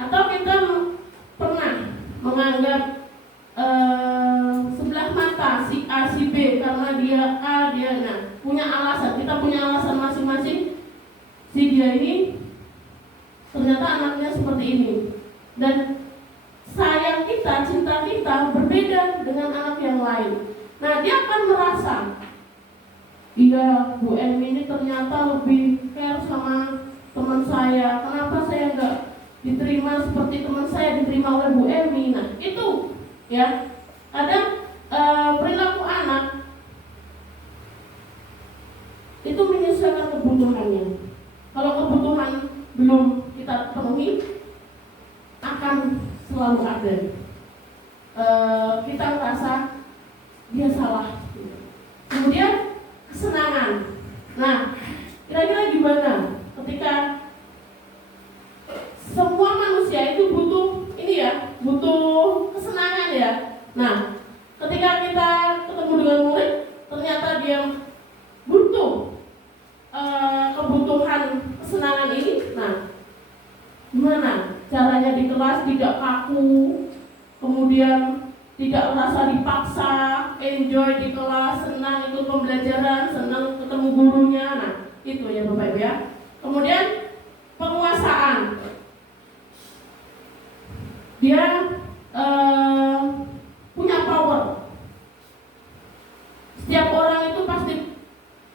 atau kita pernah menganggap sebelah mata si A si B karena dia A dia, nah punya alasan, kita punya alasan masing-masing, si dia ini ternyata anaknya seperti ini, dan sayang kita, cinta kita berbeda dengan anak yang lain. Nah, dia akan merasa, iya Bu Emi ini ternyata lebih care sama teman saya, kenapa saya nggak diterima seperti teman saya diterima oleh Bu Emi. Nah, itu ya, kadang perilaku anak itu menyesuaikan kebutuhannya. Kalau kebutuhan belum kita penuhi, akan selalu ada kita merasa dia salah. Kemudian kesenangan. Nah, kira-kira gimana ketika semua manusia itu butuh ini ya, butuh kesenangan ya. Nah, ketika kita ketemu dengan murid, ternyata dia butuh kebutuhan kesenangan ini. Nah, gimana caranya di kelas tidak kaku, kemudian tidak merasa dipaksa, enjoy di kelas, senang ikut pembelajaran, senang ketemu gurunya. Nah, itu ya Bapak Ibu ya. Kemudian penguasaan. Dia punya power. Setiap orang itu pasti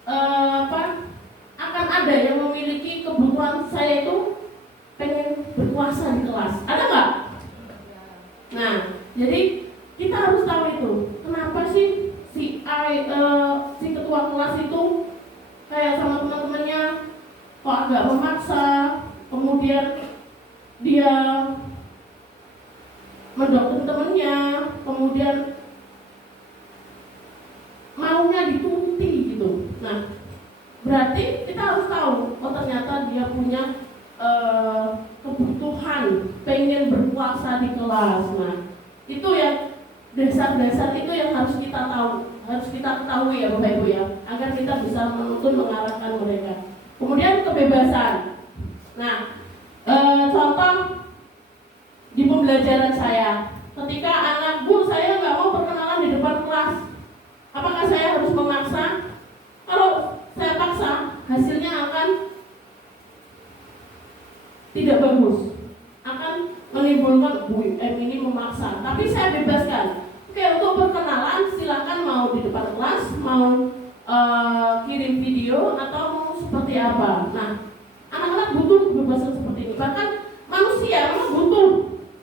akan ada yang memiliki kebutuhan. Saya itu pengen berkuasa di kelas. Ada nggak? Nah, jadi kita harus tahu itu. Kenapa sih si ketua kelas itu kayak sama teman-temannya kok agak memaksa, kemudian dia mendoktrin temannya, kemudian maunya dituruti gitu. Nah, berarti kita harus tahu, oh ternyata dia punya kebutuhan pengen berkuasa di kelas. Nah, itu ya dasar-dasar itu yang harus kita tahu, harus kita ketahui ya Bapak Ibu ya, agar kita bisa menuntun mengarahkan mereka. Kemudian kebebasan. Nah, contoh di pembelajaran saya, ketika anak, Bu saya nggak mau perkenalan di depan kelas, apakah saya harus memaksa? Kalau saya paksa, hasilnya akan tidak bagus, akan menimbulkan Bu ini memaksa. Tapi saya bebaskan, oke untuk perkenalan silakan mau di depan kelas, mau kirim video atau mau seperti apa. Nah, anak-anak butuh kebebasan seperti ini. Bahkan manusia memang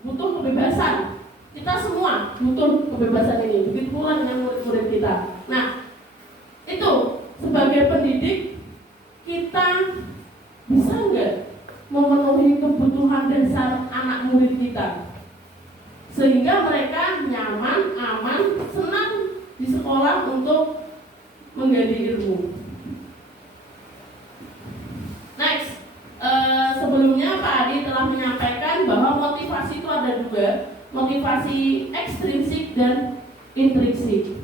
butuh kebebasan. Kita semua butuh kebebasan ini. Begitu pula dengan murid-murid kita. Nah, itu sebagai pendidik kita bisa nggak memenuhi kebutuhan dasar anak murid kita, sehingga mereka nyaman, aman, senang di sekolah untuk menggali ilmu. Next, sebelumnya Pak Adi telah menyampaikan bahwa motivasi itu ada dua, motivasi ekstrinsik dan intrinsik.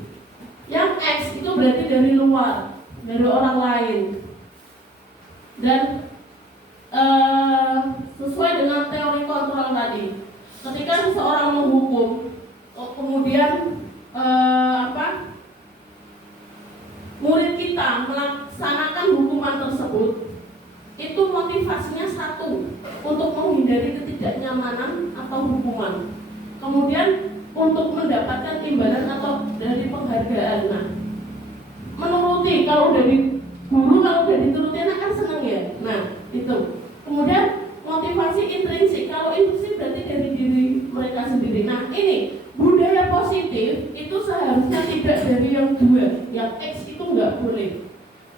Yang X itu berarti dari luar, dari orang lain, dan sesuai dengan teori kontrol tadi, ketika seseorang menghukum, kemudian murid kita melaksanakan hukuman tersebut, itu motivasinya satu, untuk menghindari ketidaknyamanan atau hukuman, kemudian untuk mendapatkan imbalan atau dari penghargaan. Nah, menuruti, kalau dari guru, kalau dari dituruti anak kan seneng ya. Nah, itu. Kemudian motivasi yang X itu nggak boleh.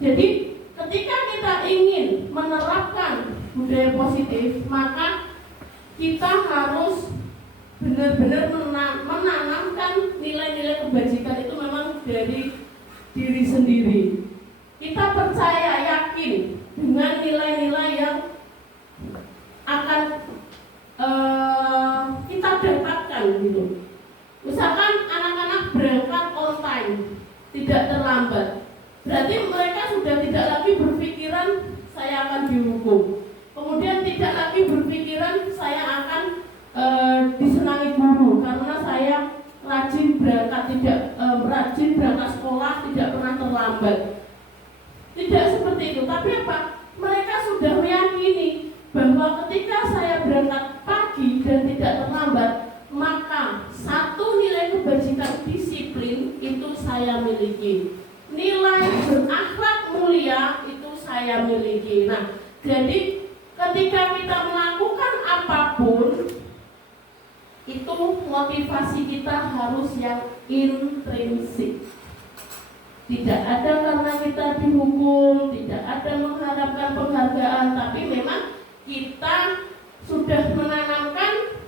Jadi ketika kita ingin menerapkan budaya positif, maka kita harus benar-benar menanamkan nilai-nilai kebajikan itu memang dari diri sendiri. Kita percaya, yakin dengan nilai-nilai yang akan kita dapatkan gitu. Misalkan anak-anak berangkat on time, tidak terlambat, berarti mereka sudah tidak lagi berpikiran saya akan dihukum. Kemudian tidak lagi berpikiran saya akan disenangi guru karena saya rajin berangkat sekolah, tidak pernah terlambat. Tidak seperti itu, tapi apa? Mereka sudah meyakini bahwa ketika saya berangkat pagi dan tidak terlambat, maka satu nilai kebajikan disiplin itu saya miliki. Nilai berakhlak mulia itu saya miliki. Nah, jadi ketika kita melakukan apapun, itu motivasi kita harus yang intrinsik. Tidak ada karena kita dihukum, tidak ada mengharapkan penghargaan, tapi memang kita sudah menanamkan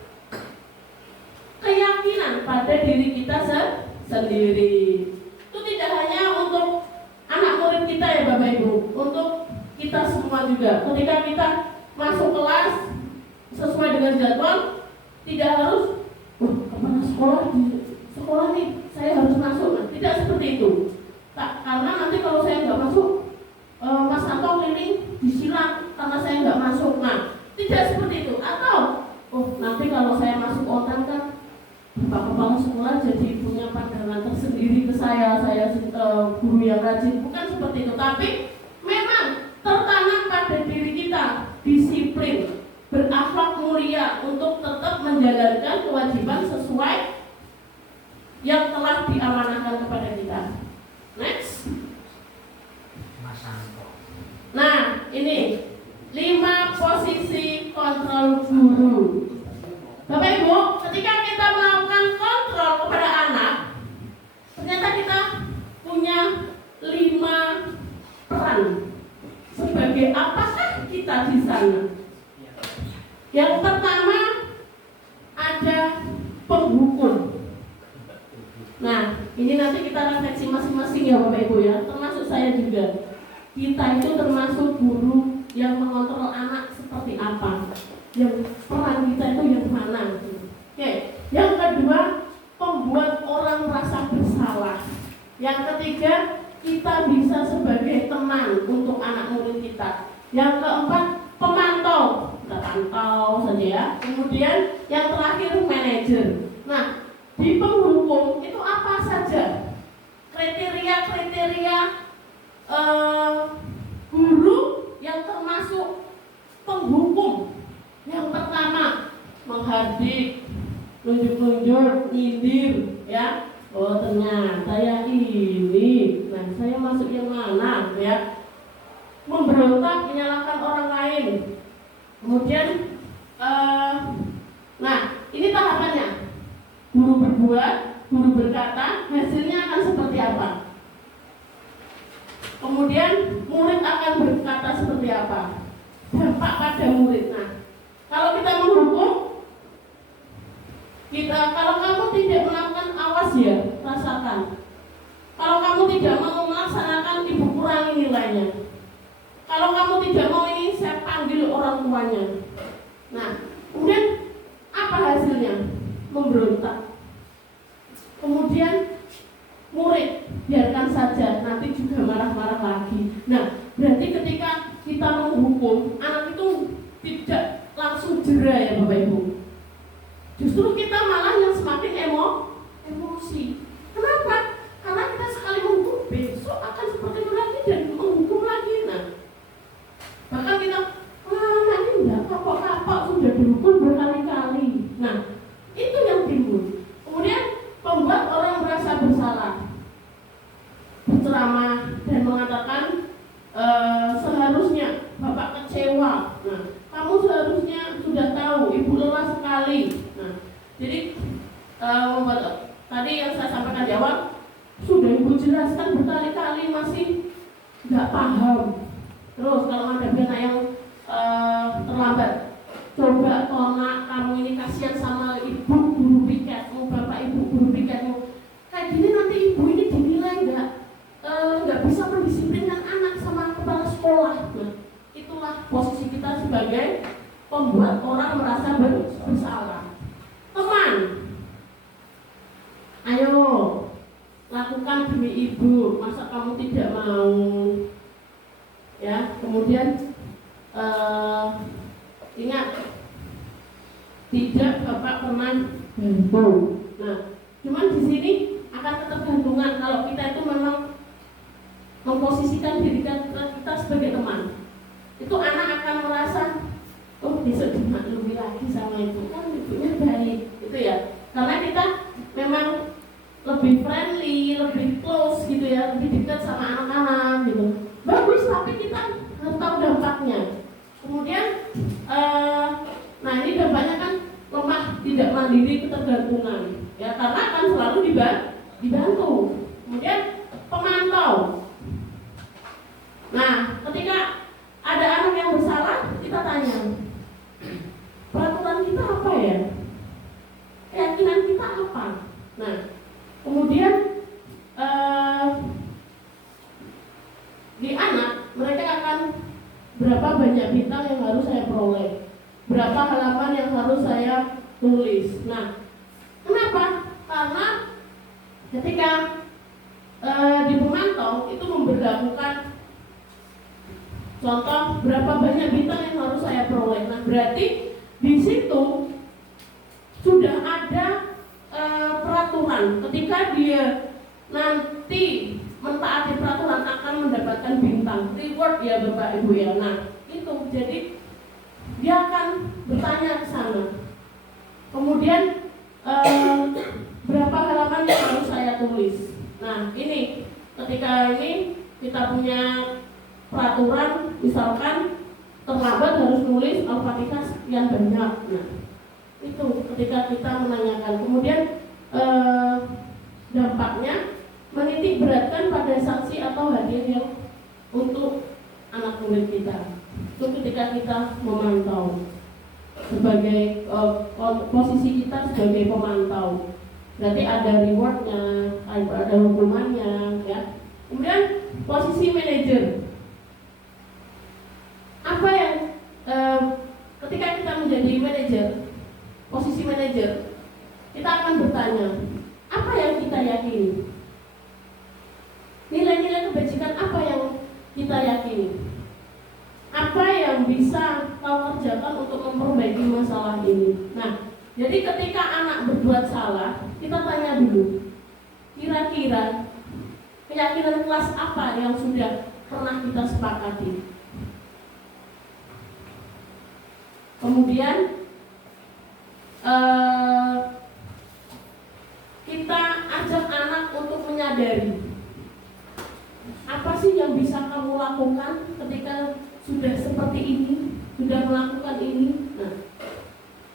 keyakinan pada diri kita sendiri. Itu tidak hanya untuk anak murid kita ya Bapak Ibu, untuk kita semua juga. Ketika kita masuk kelas sesuai dengan jadwal, tidak harus kemana sekolah nih, saya harus masuk. Nah, tidak seperti itu. Karena nanti kalau saya nggak masuk, Mas Anto keliling disilang karena saya nggak masuk. Nah, tidak seperti itu. Atau, nanti kalau saya masuk OTAN kan Pak Kepala Sekolah jadi punya pandangan tersendiri ke saya guru yang rajin. Bukan seperti itu. Tapi memang tertanam pada diri kita disiplin, berakhlak mulia untuk tetap menjalankan kewajiban sesuai yang telah diamanahkan kepada kita. Next. Nah, ini 5 posisi kontrol guru. Bapak Ibu, ketika kita melakukan kontrol kepada anak, ternyata kita punya 5 peran. Sebagai apakah kita di sana? Yang pertama ada penghukum. Nah, ini nanti kita refleksi masing-masing ya Bapak Ibu ya, termasuk saya juga. Kita itu termasuk guru yang mengontrol anak seperti apa, yang peran kita itu yang mana. Oke. Yang kedua, membuat orang merasa bersalah. Yang ketiga, kita bisa sebagai teman untuk anak murid kita. Yang keempat, pemantau, kita pantau saja ya. Kemudian yang terakhir, manajer. Nah, di penghukum itu apa saja kriteria guru yang termasuk penghukum? Yang pertama, menghardik, nunjuk-nunjuk, nyindir, ya. Oh ternyata ya ini, nah saya masuk yang mana, ya. Memberontak, menyalahkan orang lain. Kemudian, nah ini tahapannya. Guru berbuat, guru berkata, hasilnya akan seperti apa? Kemudian murid akan berkata seperti apa? Dampak pada murid. Nah, kalau kita menghukum, kalau kamu tidak melakukan, awas ya, rasakan. Kalau kamu tidak mau melaksanakan, ibu kurangi nilainya. Kalau kamu tidak mau ini, saya panggil orang tuanya. Nah, kemudian apa hasilnya? Memberontak. Kemudian murid biarkan saja, nanti juga marah-marah lagi. Nah, berarti ketika kita menghukum, anak itu tidak langsung jera ya Bapak Ibu. Justru kita malah yang semakin emosi. Kenapa? Karena kita sekali menghukum, besok akan seperti itu lagi dan menghukum lagi. Nah, bahkan kita, nanti enggak kapok-kapok sudah dihukum berkali-kali. Nah, itu yang timbul. Kemudian membuat orang merasa bersalah, berceramah dan mengatakan seharusnya Bapak kecewa. Nah, kamu seharusnya sudah tahu Ibu lelah sekali. Nah, jadi membuat tadi yang saya sampaikan di awal, sudah Ibu jelaskan berkali-kali masih nggak paham. Terus kalau ada anak yang terlambat, coba tolak, kamu ini kasihan sama ibu guru piketmu, bapak ibu guru piketmu. Kayak gini nanti ibu ini dinilai nggak bisa mendisiplinkan anak sama kepala sekolah. Nah, itulah posisi kita sebagai pembuat orang merasa bersalah. Teman, ayo lakukan demi ibu, masa kamu tidak mau? Ya, kemudian ingat, tidak bapak pernah bantu. Nah, cuman di sini akan ketergantungan kalau kita itu memang memposisikan diri kita sebagai teman. Itu anak akan merasa, oh besok dimaklumi lagi sama ibu, kan ibunya baik, gitu ya. Karena kita memang lebih friendly, lebih close gitu ya, lebih dekat sama anak-anak gitu. Bagus, tapi kita harus tahu dampaknya. Kemudian, nah ini dampaknya kan lemah, tidak mandiri, ketergantungan. Ya, karena akan selalu dibantu. Kemudian pemantau. Nah, ketika ada anak yang bersalah, kita tanya, peraturan kita apa ya? Keyakinan kita apa? Nah, kemudian di anak, mereka akan berapa banyak bintang yang harus saya peroleh, berapa halaman yang harus saya tulis. Nah, kenapa? Karena ketika di pemantau itu memberlakukan contoh berapa banyak bintang yang harus saya peroleh. Nah, berarti di situ sudah ada peraturan. Ketika dia nanti mentaati peraturan akan mendapatkan bintang, reward ya Bapak Ibu ya. Nah, itu jadi dia akan bertanya ke sana. Kemudian berapa halaman yang harus saya tulis. Nah, ini ketika ini kita punya peraturan, misalkan terlambat harus nulis Al-Fatihah sekian banyak. Nah, itu ketika kita menanyakan. Kemudian dampaknya menitik beratkan pada sanksi atau hadiah yang untuk anak murid kita. Itu ketika kita memantau sebagai posisi kita sebagai pemantau. Berarti ada rewardnya, ada hukumannya, ya. Kemudian posisi manajer. Apa yang ketika kita menjadi manajer, posisi manajer, kita akan bertanya, apa yang kita yakini? Nilai-nilai kebajikan apa yang kita yakini? Apa yang bisa kau kerjakan untuk memperbaiki masalah ini? Nah, jadi ketika anak berbuat salah, kita tanya dulu, kira-kira keyakinan kelas apa yang sudah pernah kita sepakati? Kemudian kita ajak anak untuk menyadari apa sih yang bisa kamu lakukan ketika sudah seperti ini, sudah melakukan ini. Nah,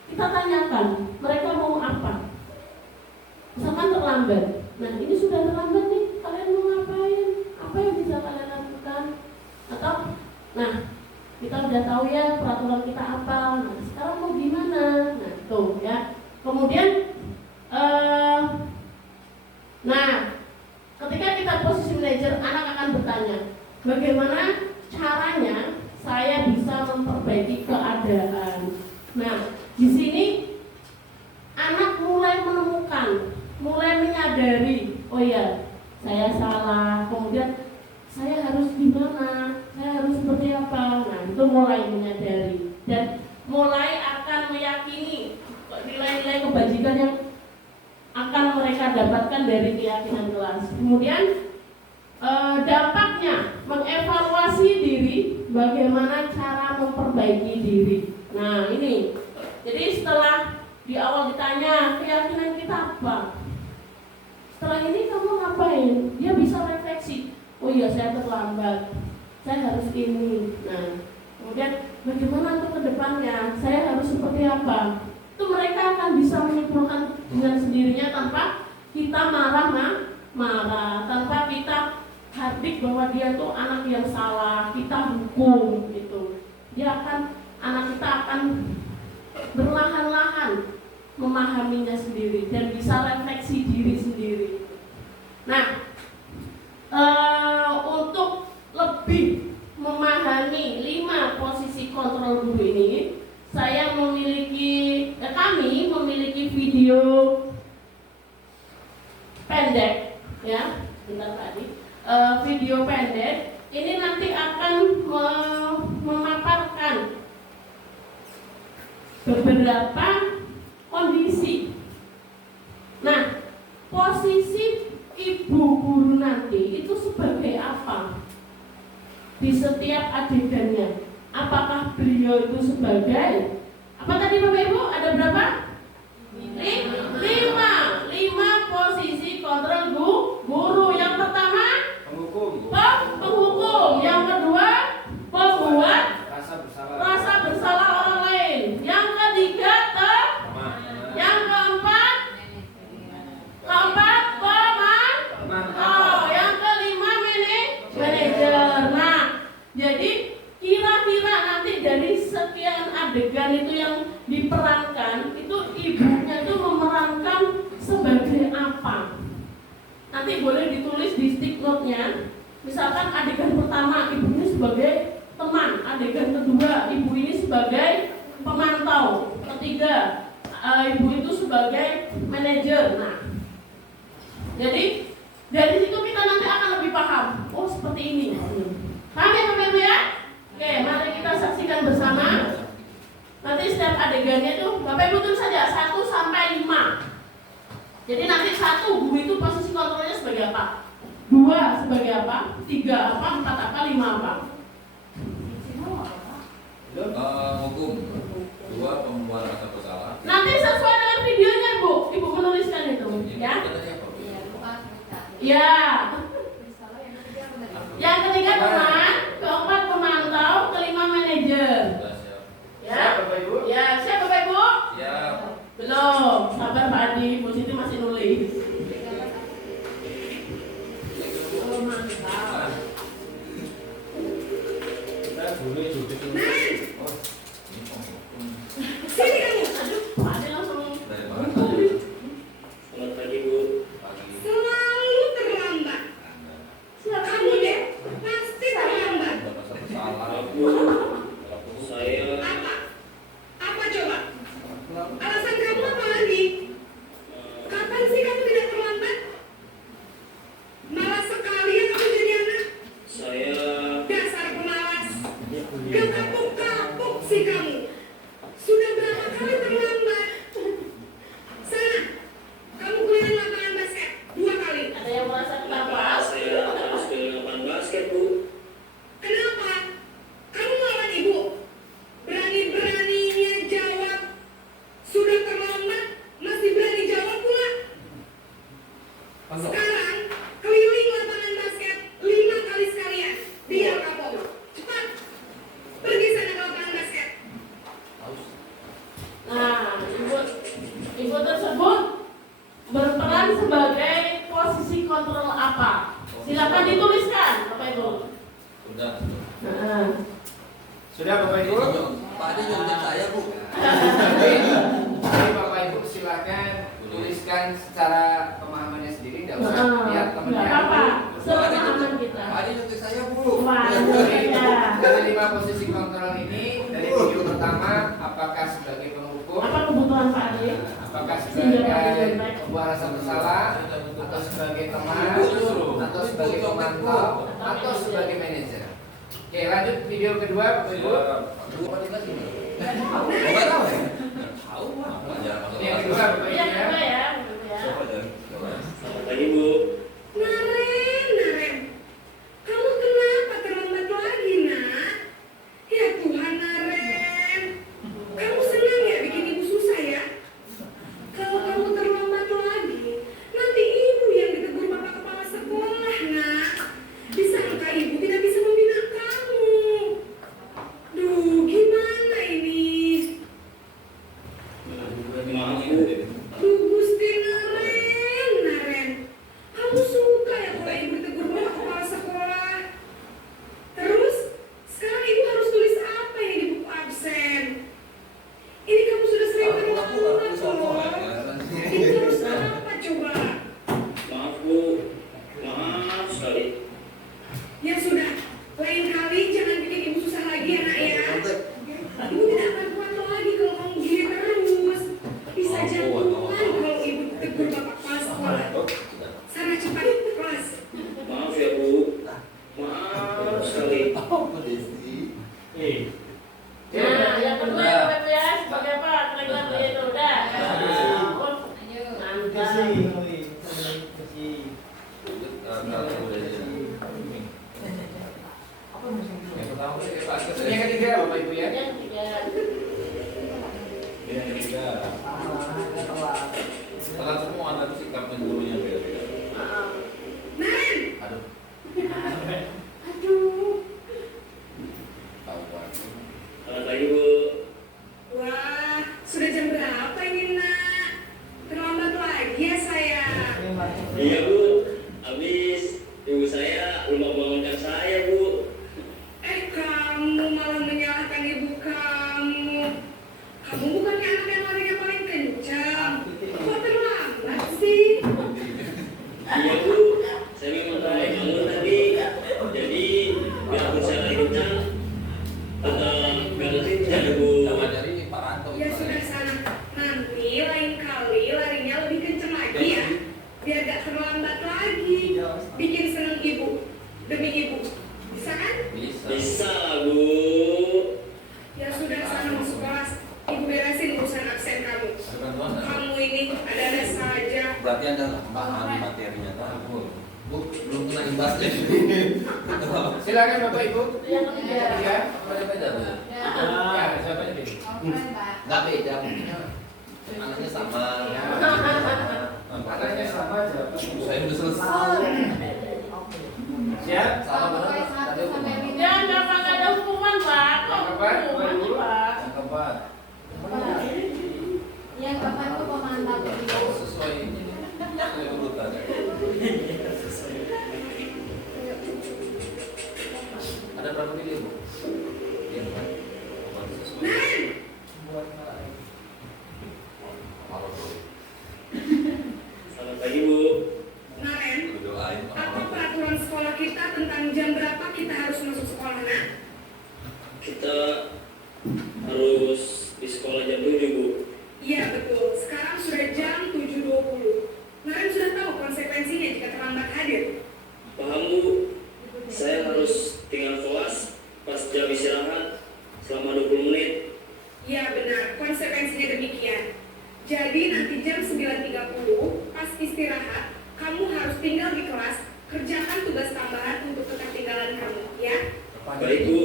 kita tanyakan mereka mau apa. Misalkan terlambat. Nah, ini sudah terlambat nih, kalian mau ngapain? Apa yang bisa kalian lakukan? Atau, nah, kita udah tahu ya peraturan kita apa. Nah, sekarang mau gimana? Nah, tuh ya. Kemudian, nah, ketika kita posisi manajer, anak akan bertanya, bagaimana caranya saya bisa memperbaiki keadaan. Nah, di sini anak mulai menemukan, mulai menyadari, oh ya, saya salah. Kemudian saya harus gimana? Saya harus seperti apa? Nah, itu mulai menyadari dan mulai akan meyakini nilai-nilai kebajikan yang akan mereka dapatkan dari keyakinan kelas. Kemudian dampaknya mengevaluasi diri, bagaimana cara memperbaiki diri. Nah, ini. Jadi setelah di awal ditanya keyakinan kita apa, setelah ini kamu ngapain? Dia bisa refleksi. Oh iya, saya terlambat, saya harus ini. Nah, kemudian bagaimana untuk kedepannya? Saya harus seperti apa? Itu mereka akan bisa menyimpulkan dengan sendirinya tanpa kita marah, tanpa kita berdik bahwa dia tuh anak yang salah, kita hukum gitu. Anak kita akan berlahan-lahan memahaminya sendiri dan bisa refleksi diri sendiri. Nah, untuk lebih memahami 5 posisi kontrol guru ini, kami memiliki video pendek, ya, bentar tadi, video pendek ini nanti akan memaparkan beberapa kondisi. Nah, posisi ibu guru nanti itu sebagai apa di setiap adegannya? Apakah beliau itu sebagai apa tadi Bapak Ibu? Ada berapa? 5 posisi kontrol guru. Yang pertama penghukum, yang kedua pembuat rasa bersalah orang lain, yang ketiga yang keempat yang kelima manajer. Nah, jadi kira-kira nanti dari sekian adegan itu yang diperankan, itu ibunya itu memerankan sebagai apa? Nanti boleh ditulis di stick note-nya. Misalkan adegan pertama ibu ini sebagai teman, adegan kedua ibu ini sebagai pemantau, ketiga ibu itu sebagai manajer. Nah, jadi dari situ kita nanti akan lebih paham. Oh, seperti ini. Paham ya Bapak Ibu ya? Oke, mari kita saksikan bersama. Nanti setiap adegannya itu Bapak Ibu tulis saja 1 sampai 5. Jadi nanti 1 guru itu posisi kontrolnya sebagai apa? 2 sebagai apa? 3 apa? 4 apa? 5 apa? Hukum. 2 pembuat rasa bersalah. Nanti sesuai dengan videonya Bu, Ibu menuliskan itu, ya? Ya. Yang ketiga teman, keempat pemantau, kelima manajer. Ya. Bapak Ibu? Ya, siap Bapak Ibu? Siap. Belum, sabar Pak Adi, Bu Siti masih nulis. Oh, mantap. Kita boleh juga Sini kamu. Aduh, Pak Adi langsung. Dari mana? Selamat pagi Bu. Pagi. Selalu terlambat. Siap Kamu deh pasti terlambat. Pembuat rasa bersalah. Saya Apa? Apa coba? Alasan kamu apa lagi? Kapan sih kamu tidak terlambat? Malas sekali ya kamu jadi anak. saya Dasar pemalas. Gak kapok-kapok sih kamu. Sudah berapa kali terlambat? Sana, kamu keliling lapangan basket 2 kali. Ada yang merasa kenapa? saya harus ke lapangan basket Bu. Kenapa? Kamu melawan ibu? Berani-beraninya jawab. Sudah terlambat, masih berani jawab pula. Sekarang, keliling lapangan basket 5 kali sekalian. Biar kapok. Cepat. Pergi sana ke lapangan basket. Nah, ibu tersebut berperan sebagai posisi kontrol apa? Silakan dituliskan, Bapak Ibu. Sudah. Nah, Sudah Bapak Ibu? Pak Adi nyuruh saya, Bu. Jadi Bapak Ibu silakan tuliskan secara pemahamannya sendiri, tidak usah lihat nggak temennya. apa-apa, sepemahaman kita. Pak Adi nyuruh saya, Bu. Wah, ya. Dari 5 posisi kontrol ini, dari video pertama, apakah sebagai penghukum, Apa kebutuhan Pak Adi? apakah Sehingga Pak Adi sebagai baik. pembuat rasa bersalah, atau sebagai teman, atau sebagai pemantau, atau sebagai manajer. Oke, lanjut video kedua, Bapak Ibu. Nggak tahu ya? Tahu, Pak. Yang kedua, Bapak Ibu Yang ya. kedua ya, ya. Selamat pagi Bu. Naren. Kamu kenapa terlambat lagi, nak? Ya Tuhan, Naren. Kamu senang ya bikin ibu susah ya? Kalau kamu terlambat lagi, nanti ibu yang ditegur bapak kepala sekolah, nak. Disangka ibu tidak bisa membina kamu. Duh, gimana ini? Maaf Bu. Yang ketiga Bapak Ibu ya. Yang ketiga. Tekan semua ada sikap gurunya beda-beda. Aduh. Tahu kan. Selamat pagi Bu. Wah, sudah jam berapa ini nak? Terlambat lagi ya saya. Iya Bu, habis ibu saya belum membangunkan saya Bu. Kamu malah menyalahkan ibu kamu. Kamu bukannya anak yang larinya paling kencang. Kok terlambat sih? Iya Bu, saya memang terlambat bangun tadi. Jadi biarpun saya lari kencang, tetap beresin saya Bu. Sama dari Pak Ranto. Ya sudah sana. Nanti lain kali larinya lebih kencang lagi ya. Biar gak terlambat lagi. Bikin seneng ibu. Demi ibu. Bisa kan? Bisa lah Bu. Ya sudah sana masuk kelas. Ibu beresin urusan absen kamu. Kamu ini ada-ada saja. Berarti ada tambahan materinya tahu. Bu, belum kena imbasnya. Silakan Bapak Ibu. Yang ketiga. Ketiga. Beda Bu. Ya, siapa ini? Enggak beda. Anaknya sama. Anaknya sama aja. Saya udah selesai. Siap? Sama benar. Jangan dapat ada hukuman Pak. Kok Apa? hukuman sih, Pak? Yang keempat. Yang kapan tuh pemantau Sesuai ini. Sesuai urutan. Ada berapa video Bu? Iya kan? Selamat pagi Bu. Naren, Doain. apa peraturan sekolah kita tentang jam berapa kita harus masuk sekolah nak? Kita harus di sekolah jam 7 Bu. Iya betul, sekarang sudah jam 7.20. Naren sudah tahu konsekuensinya jika terlambat hadir. Paham Bu? Saya harus tinggal kelas pas jam istirahat selama 20 menit. Iya benar, konsekuensinya demikian. Jadi nanti jam 9.30 pas istirahat, kamu harus tinggal di kelas, kerjakan tugas tambahan untuk ketertinggalan kamu, ya? Baik Bu.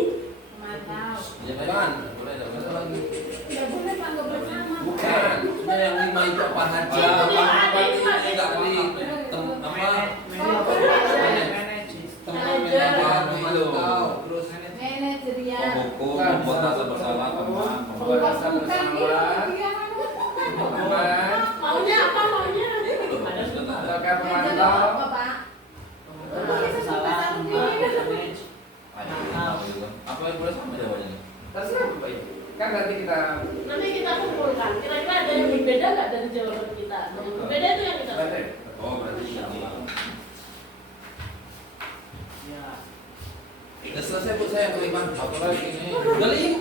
Pemantau. Jangan. Boleh ada masalah lagi. Tidak boleh Pak, nggak bersama. Bukan. Cuma yang 5 itu apa aja. Apa ini enggak klik. Apa? Terus Manajerial. hukum, membuat rasa bersalah, teman, membuat rasa bersalah. Maunya apa maunya? Ada sudah tak ada. Silakan Yang jadi memantau. apa Pak? Apa yang boleh sama jawabannya? Terserah Bapak Ibu. Kan nanti kita Nanti kita kumpulkan. Kira-kira ada yang berbeda nggak dari jawaban kita? Yang berbeda itu yang kita. Oh, berarti ini. Udah selesai Bu, saya yang kelima. Apa lagi ini? Udah ini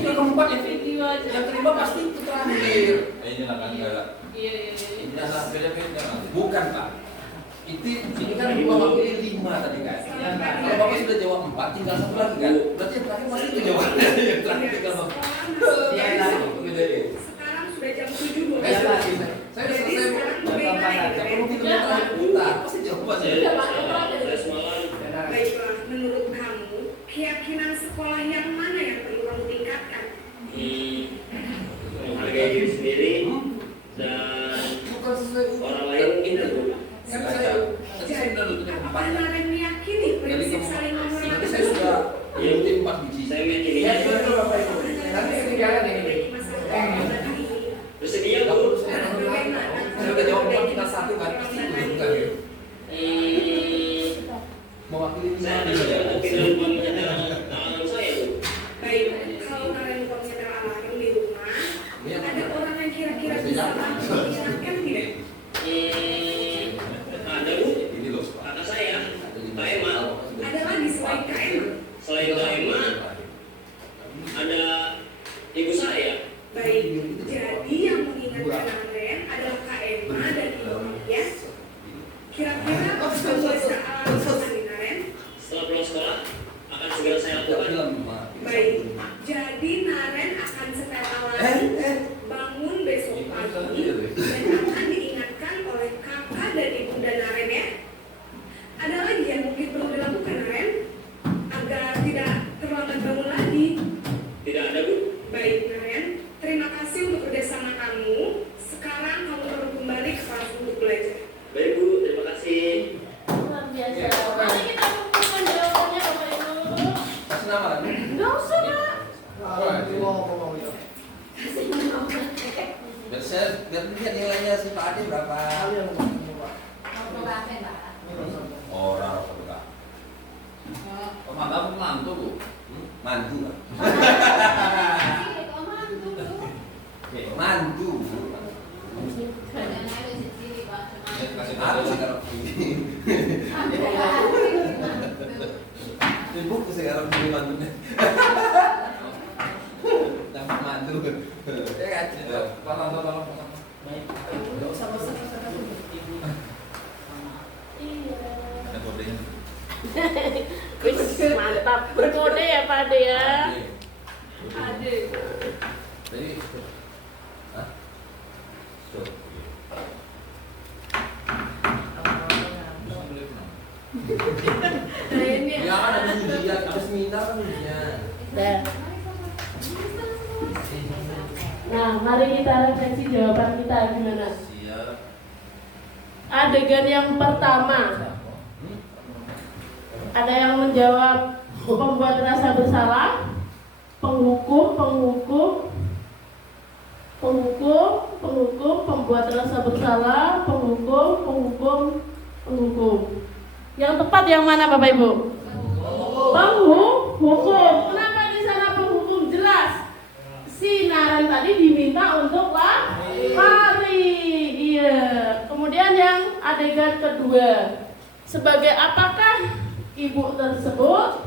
yang keempat ya. Video aja. Yang kelima pasti itu terakhir. Ini lah kan enggak. Iya. Ini adalah beda-beda. Bukan Pak. Ini kan mewakili 5 tadi kan. Kalau Bapak sudah jawab 4, tinggal 1 lagi kan. Berarti yang terakhir masih itu jawabannya. Yang terakhir tinggal 1. Sekarang sudah jam 7.20. Saya udah selesai Bu. Saya perlu film yang terakhir. Bentar, pasti jawabannya. Tes malam. Baiklah, menurut kamu, keyakinan sekolah yang mana yang perlu kamu tingkatkan? Menghargai diri sendiri dan Bukan sesuai orang lain mungkin ya Bu. saya Jadi, udah punya apakah 4 ya. Naren meyakini Dari prinsip keempat. saling Nanti menghormati? saya sudah nyebutin 4 biji. Saya meyakini. ya dulu Bapak Ibu. Nanti ketinggalan ini. Bersedia Enggak Bu. perlu saya ngomong. Saya udah jawab 4 kita 1 kan. Pasti itu kan. Mewakili Saya 5 tidak lupa menyetel alarm saya Bu. Baik, kalau Naren lupa menyetel alarm di rumah, ada orang yang kira-kira bisa bantu mengingatkan tidak? Ada Bu. Ini loh. Kakak saya, Pak Emma. Ada lagi selain KM? Selain Pak Emma, ada ibu saya. Baik, jadi yang mengingatkan Naren adalah Kak Emma dan Ibu ya. Kira-kira kamu bisa alarm sama nih Naren? Setelah pulang sekolah, akan segera saya lakukan. Baik, jadi Naren akan setel alarm bangun besok pagi dan akan diingatkan oleh kakak dan ibu dan Naren ya. Pak Ade berapa? Orang berapa? Pemantau mantu Bu. Mantu. Mantu. Kasih Ada tahu. sekarang ini. Ibu sekarang ini mantunya. Dapat mantu. Ya kan? Tolong. Ada kodenya. Wis, mantap. Berkode ya Pak Ade ya. Ade. Jadi, hah? Stop. Nah ini Ya kan ada ujian, ada seminar kan ujian. Dah. Nah, mari kita refleksi jawaban kita gimana? Siap. Adegan yang pertama, ada yang menjawab pembuat rasa bersalah, penghukum, pembuat rasa bersalah, penghukum. Yang tepat yang mana Bapak Ibu? Penghukum. Kenapa di sana penghukum? Jelas. Si Naren tadi diminta untuk lari. Iya. Kemudian yang adegan kedua, sebagai apakah ibu tersebut?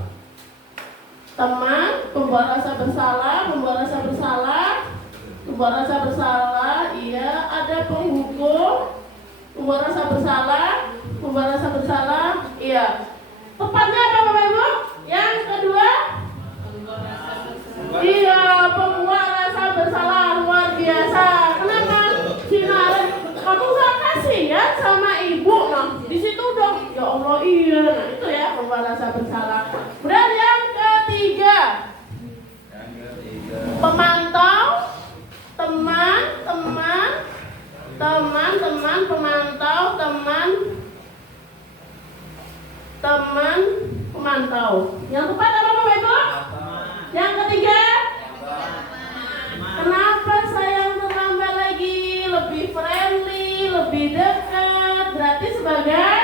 Teman, pembuat rasa bersalah, iya. Ada penghukum, pembuat rasa bersalah, iya. Tepatnya apa Bapak Ibu? Yang kedua? Iya, pembuat rasa bersalah, luar biasa. Kenapa? Sinaren, kamu gak kasih ya sama ibu? Nah, di situ dong. Ya Allah, iya. Nah, itu ya pembuat rasa bersalah. Kemudian yang ketiga, pemantau, pemantau. Yang tepat apa Bapak Ibu? Yang ketiga, kenapa saya yang terlambat lagi? Lebih friendly, lebih dekat, berarti sebagai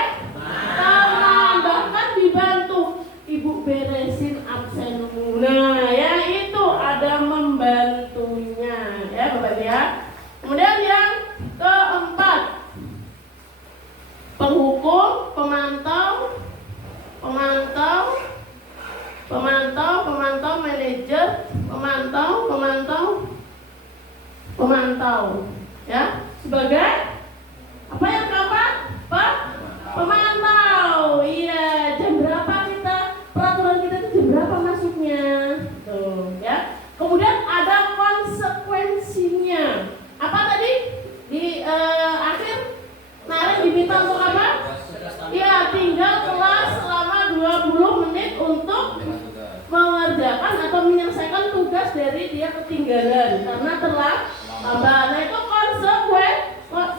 teman, bahkan dibantu. Ibu beresin absenmu. Nah, yang itu ada membantunya, ya Bapak Ibu ya. Kemudian yang keempat, penghukum, pemantau, manajer, pemantau, ya, sebagai apa yang keempat? Pemantau. Iya, jam berapa kita, peraturan kita itu jam berapa masuknya, tuh, ya. Kemudian ada konsekuensinya. Apa tadi di akhir Naren diminta untuk apa? Ya, tinggal kelas selama 20 menit untuk mengerjakan atau menyelesaikan tugas dari dia ketinggalan karena telah lambat. Nah, itu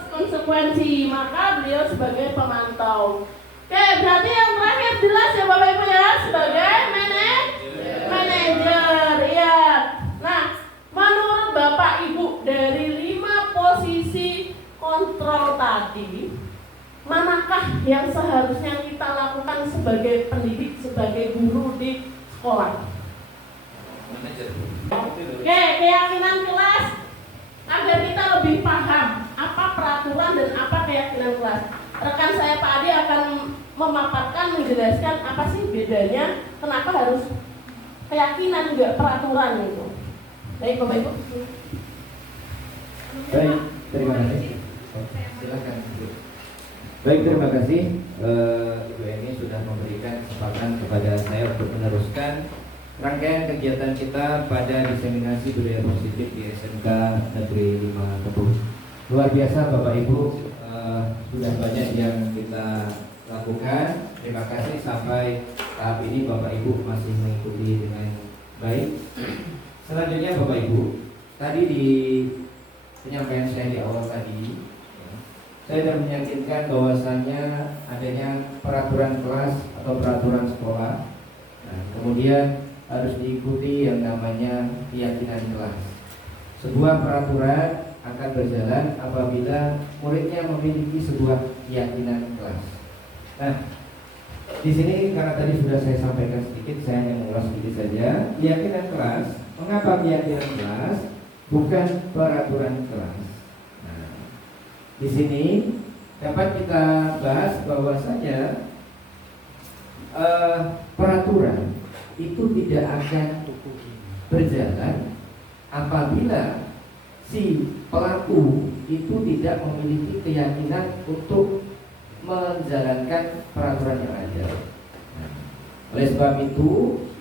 konsekuensi, maka beliau sebagai pemantau. Oke, berarti yang terakhir jelas ya Bapak Ibu ya, sebagai manajer. Ya. Nah, menurut Bapak Ibu dari 5 posisi kontrol tadi, manakah yang seharusnya kita lakukan sebagai pendidik, sebagai guru di sekolah? Oke, keyakinan kelas agar kita lebih paham apa peraturan dan apa keyakinan kelas. Rekan saya Pak Ade akan memaparkan, menjelaskan apa sih bedanya, kenapa harus keyakinan juga peraturan itu. Baik Bapak Ibu. Baik, terima kasih. Silakan. Baik, terima kasih. Ibu Eni sudah memberikan kesempatan kepada saya untuk meneruskan rangkaian kegiatan kita pada diseminasi budaya positif di SMK Negeri 5 Tebu. Luar biasa Bapak Ibu, sudah banyak yang kita lakukan. Terima kasih sampai tahap ini Bapak Ibu masih mengikuti dengan baik. Selanjutnya Bapak Ibu, tadi di penyampaian saya di awal tadi, saya sudah meyakinkan bahwasannya adanya peraturan kelas atau peraturan sekolah. Nah, kemudian harus diikuti yang namanya keyakinan kelas. Sebuah peraturan akan berjalan apabila muridnya memiliki sebuah keyakinan kelas. Nah, di sini karena tadi sudah saya sampaikan sedikit, saya hanya mengulas sedikit saja. Keyakinan kelas, mengapa keyakinan kelas bukan peraturan kelas? Nah, di sini dapat kita bahas bahwasanya peraturan itu tidak akan berjalan apabila si pelaku itu tidak memiliki keyakinan untuk menjalankan peraturan yang ada. Nah, oleh sebab itu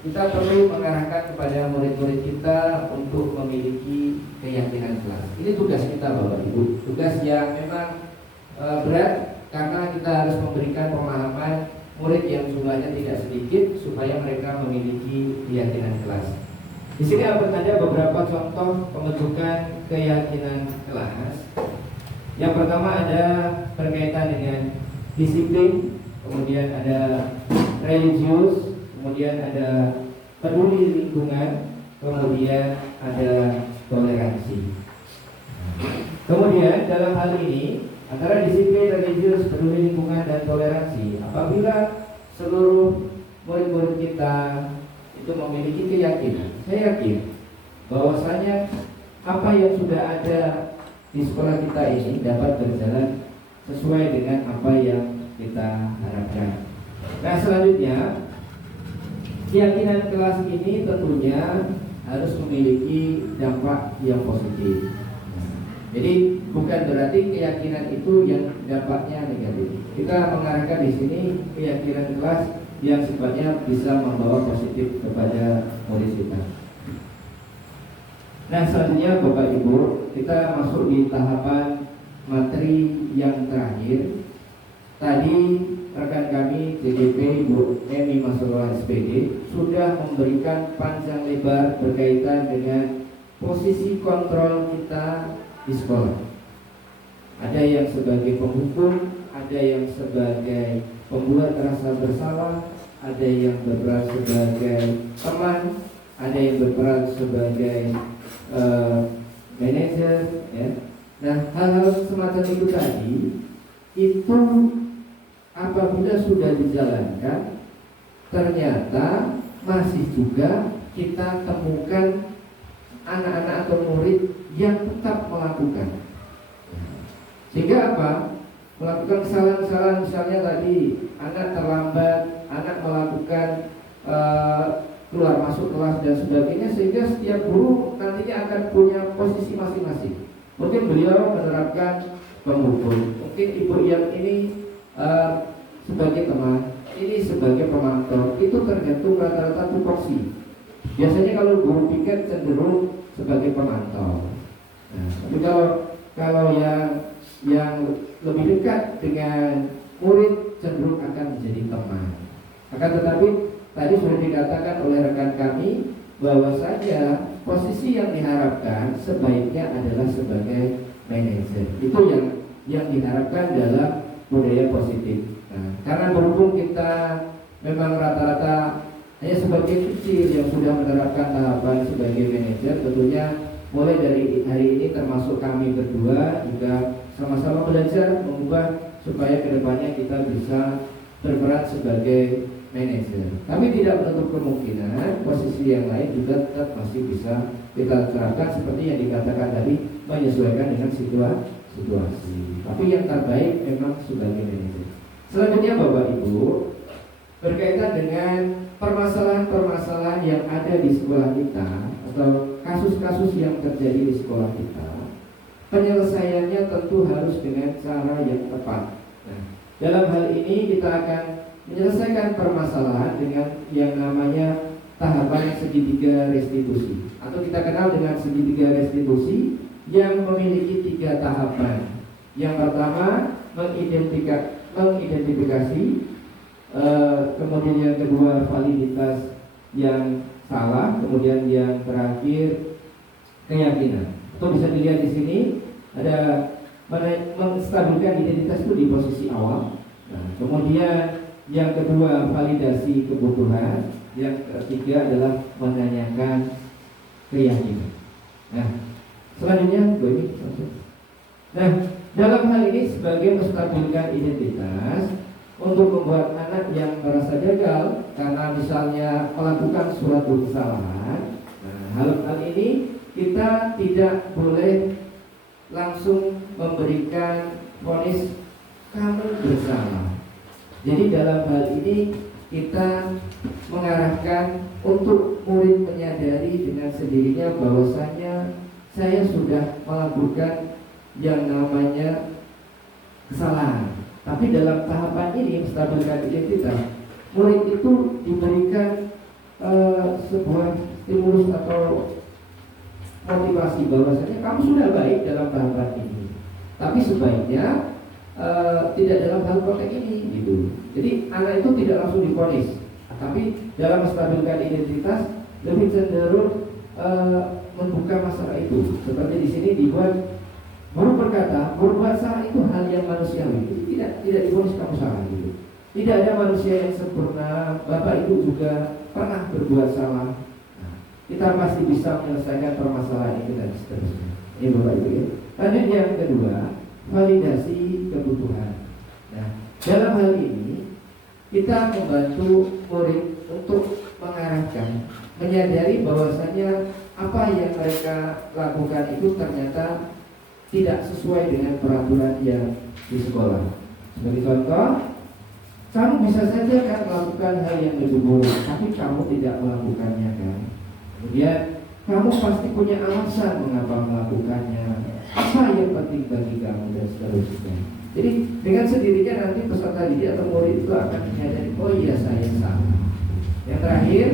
kita perlu mengarahkan kepada murid-murid kita untuk memiliki keyakinan kelas. Ini tugas kita Bapak Ibu, tugas yang memang berat karena kita harus memberikan pemahaman murid yang jumlahnya tidak sedikit supaya mereka memiliki keyakinan kelas. Di sini ada beberapa contoh pembentukan keyakinan kelas. Yang pertama ada berkaitan dengan disiplin, kemudian ada religius, kemudian ada peduli lingkungan, kemudian ada toleransi. Kemudian dalam hal ini antara disiplin, religius, peduli lingkungan, dan toleransi, apabila seluruh murid-murid kita itu memiliki keyakinan, saya yakin bahwasanya apa yang sudah ada di sekolah kita ini dapat berjalan sesuai dengan apa yang kita harapkan. Nah, selanjutnya keyakinan kelas ini tentunya harus memiliki dampak yang positif. Jadi bukan berarti keyakinan itu yang dampaknya negatif. Kita mengarahkan di sini keyakinan kelas yang sifatnya bisa membawa positif kepada murid kita. Nah, selanjutnya Bapak Ibu, kita masuk di tahapan materi yang terakhir. Tadi rekan kami CGP Bu Emi Masulwa SPD sudah memberikan panjang lebar berkaitan dengan posisi kontrol kita di sekolah. Ada yang sebagai penghukum, ada yang sebagai pembuat rasa bersalah, ada yang berperan sebagai teman, ada yang berperan sebagai manajer, ya. Nah, hal-hal semacam itu tadi itu apabila sudah dijalankan, ternyata masih juga kita temukan anak-anak atau murid yang tetap melakukan. Sehingga apa? Melakukan kesalahan-kesalahan, misalnya tadi anak terlambat, anak melakukan keluar masuk kelas dan sebagainya, sehingga setiap guru nantinya akan punya posisi masing-masing. Mungkin beliau menerapkan pemukul, mungkin ibu yang ini sebagai teman, ini sebagai pemantau. Itu tergantung rata-rata tupoksi. Biasanya kalau guru piket cenderung sebagai pemantau. Nah, tapi kalau yang lebih dekat dengan murid cenderung akan menjadi teman. Akan tetapi tadi sudah dikatakan oleh rekan kami bahwa saja posisi yang diharapkan sebaiknya adalah sebagai manajer. Itu yang diharapkan dalam budaya positif. Nah, karena berhubung kita memang rata-rata hanya sebagai kecil yang sudah menerapkan tahapan sebagai manajer, tentunya mulai dari hari ini termasuk kami berdua juga sama-sama belajar mengubah supaya kedepannya kita bisa berperan sebagai manajer. Tapi tidak menutup kemungkinan posisi yang lain juga tetap masih bisa kita terapkan seperti yang dikatakan tadi, menyesuaikan dengan situasi. Tapi yang terbaik memang sebagai manajer. Selanjutnya Bapak Ibu, berkaitan dengan permasalahan-permasalahan yang ada di sekolah kita atau kasus-kasus yang terjadi di sekolah kita, penyelesaiannya tentu harus dengan cara yang tepat. Nah, dalam hal ini kita akan menyelesaikan permasalahan dengan yang namanya tahapan segitiga restitusi, atau kita kenal dengan segitiga restitusi yang memiliki 3 tahapan. Yang pertama mengidentifikasi, kemudian yang kedua validitas yang salah, kemudian yang terakhir keyakinan. Atau bisa dilihat di sini ada menstabilkan identitas itu di posisi awal. Nah, kemudian yang kedua validasi kebutuhan, yang ketiga adalah menanyakan keyakinan. Nah, Selanjutnya, Bu ini. Nah, dalam hal ini sebagai menstabilkan identitas untuk membuat anak yang merasa gagal karena misalnya melakukan suatu kesalahan. Nah, hal ini kita tidak boleh langsung memberikan vonis kamu bersalah. Jadi dalam hal ini kita mengarahkan untuk murid menyadari dengan sendirinya bahwasanya saya sudah melakukan yang namanya kesalahan. Tapi dalam tahapan ini menstabilkan identitas, murid itu diberikan sebuah stimulus atau motivasi bahwasanya kamu sudah baik dalam tahapan ini. Tapi sebaiknya tidak dalam hal konteks ini gitu. Jadi anak itu tidak langsung divonis, tapi dalam menstabilkan identitas lebih cenderung membuka masalah itu. Seperti di sini dibuat guru berkata berbuat salah itu hal yang manusiawi. Jadi tidak divonis kamu salah gitu. Tidak ada manusia yang sempurna. Bapak Ibu juga pernah berbuat salah. Nah, kita pasti bisa menyelesaikan permasalahan itu dan seterusnya. Ini Bapak Ibu ya. Lanjut yang kedua, validasi kebutuhan. Nah, dalam hal ini kita membantu murid untuk mengarahkan, menyadari bahwasanya apa yang mereka lakukan itu ternyata tidak sesuai dengan peraturan yang di sekolah. Sebagai contoh, kamu bisa saja kan melakukan hal yang lebih buruk, tapi kamu tidak melakukannya kan. Kemudian kamu pasti punya alasan mengapa melakukannya, apa yang penting bagi kamu dan seterusnya. Jadi dengan sendirinya nanti peserta didik atau murid itu akan menyadari, oh iya saya salah. Yang terakhir,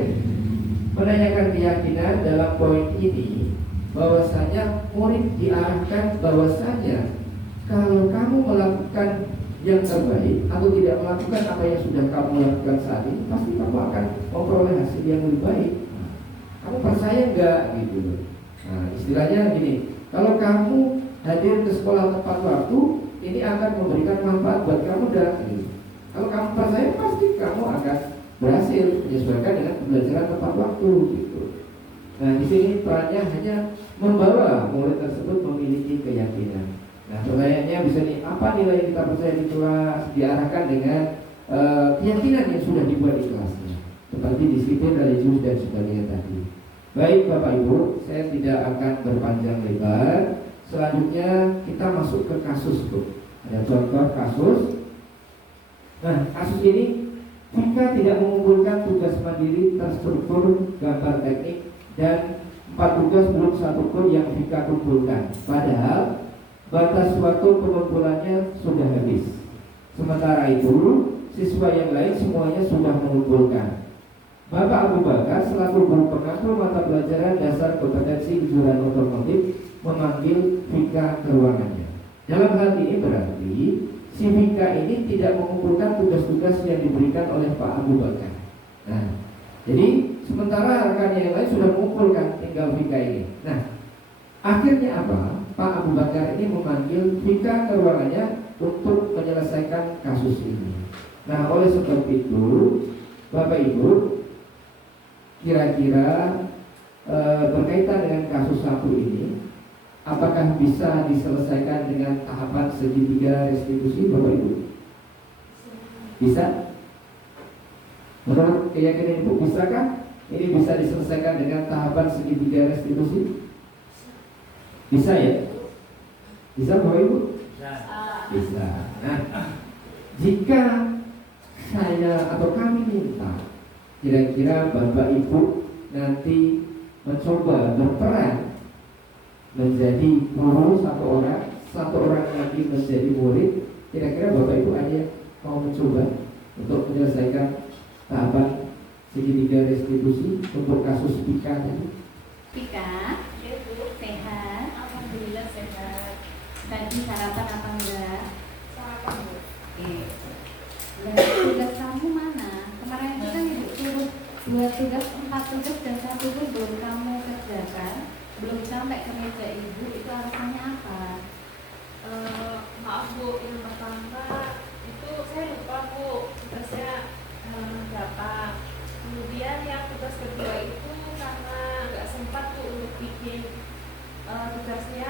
menanyakan keyakinan dalam poin ini bahwasanya murid diarahkan bahwasanya kalau kamu melakukan yang terbaik atau tidak melakukan apa yang sudah kamu lakukan saat ini, pasti kamu akan memperoleh hasil yang lebih baik. Kamu percaya enggak gitu? Nah, istilahnya gini, kalau kamu hadir ke sekolah tepat waktu, ini akan memberikan manfaat buat kamu dan gitu. Kalau kamu percaya, pasti kamu akan berhasil menyesuaikan dengan pembelajaran tepat waktu gitu. Nah, di sini perannya hanya membawa murid tersebut memiliki keyakinan. Nah, pertanyaannya bisa nih, apa nilai yang kita percaya di kelas diarahkan dengan keyakinan yang sudah dibuat di kelasnya, seperti disiplin, religius dan sebagainya tadi. Baik Bapak Ibu, saya tidak akan berpanjang lebar. Selanjutnya kita masuk ke kasus, Bu. Ada contoh kasus. Nah, kasus ini jika tidak mengumpulkan tugas mandiri terstruktur gambar teknik dan 4 tugas belum satu pun yang Vika kumpulkan. Padahal batas waktu pengumpulannya sudah habis. Sementara itu, siswa yang lain semuanya sudah mengumpulkan. Bapak Abu Bakar selaku guru pengatur mata pelajaran dasar kompetensi kejuruan otomotif memanggil Vika ke ruangannya. Dalam hal ini berarti si Vika ini tidak mengumpulkan tugas-tugas yang diberikan oleh Pak Abu Bakar. Nah, jadi sementara rekannya yang lain sudah mengumpulkan, tinggal Vika ini. Nah, akhirnya apa? Pak Abu Bakar ini memanggil Vika ke ruangannya untuk menyelesaikan kasus ini. Nah, oleh sebab itu, Bapak Ibu, kira-kira berkaitan dengan kasus satu ini, apakah bisa diselesaikan dengan tahapan segitiga restitusi, Bapak Ibu? Bisa? Menurut keyakinan Ibu, bisakah ini bisa diselesaikan dengan tahapan segitiga restitusi? Bisa ya? Bisa Bapak Ibu? Bisa. Nah, jika saya atau kami minta, kira-kira Bapak Ibu nanti mencoba berperan menjadi guru satu orang lagi menjadi murid, kira-kira Bapak Ibu ada mau mencoba untuk menyelesaikan tahapan segitiga restitusi untuk kasus Vika tadi? Vika, sehat? Alhamdulillah sehat. Tadi sarapan apa enggak? Sarapan, Bu. Oke. Tugas kamu mana? Kemarin itu kan Ibu suruh 2 tugas, 4 tugas dan 1 tugas belum kamu kerjakan, belum sampai ke meja Ibu, itu alasannya apa? Maaf Bu, yang pertama itu saya lupa Bu, tugasnya berapa. Kemudian yang tugas kedua itu karena nggak sempat Bu untuk bikin tugasnya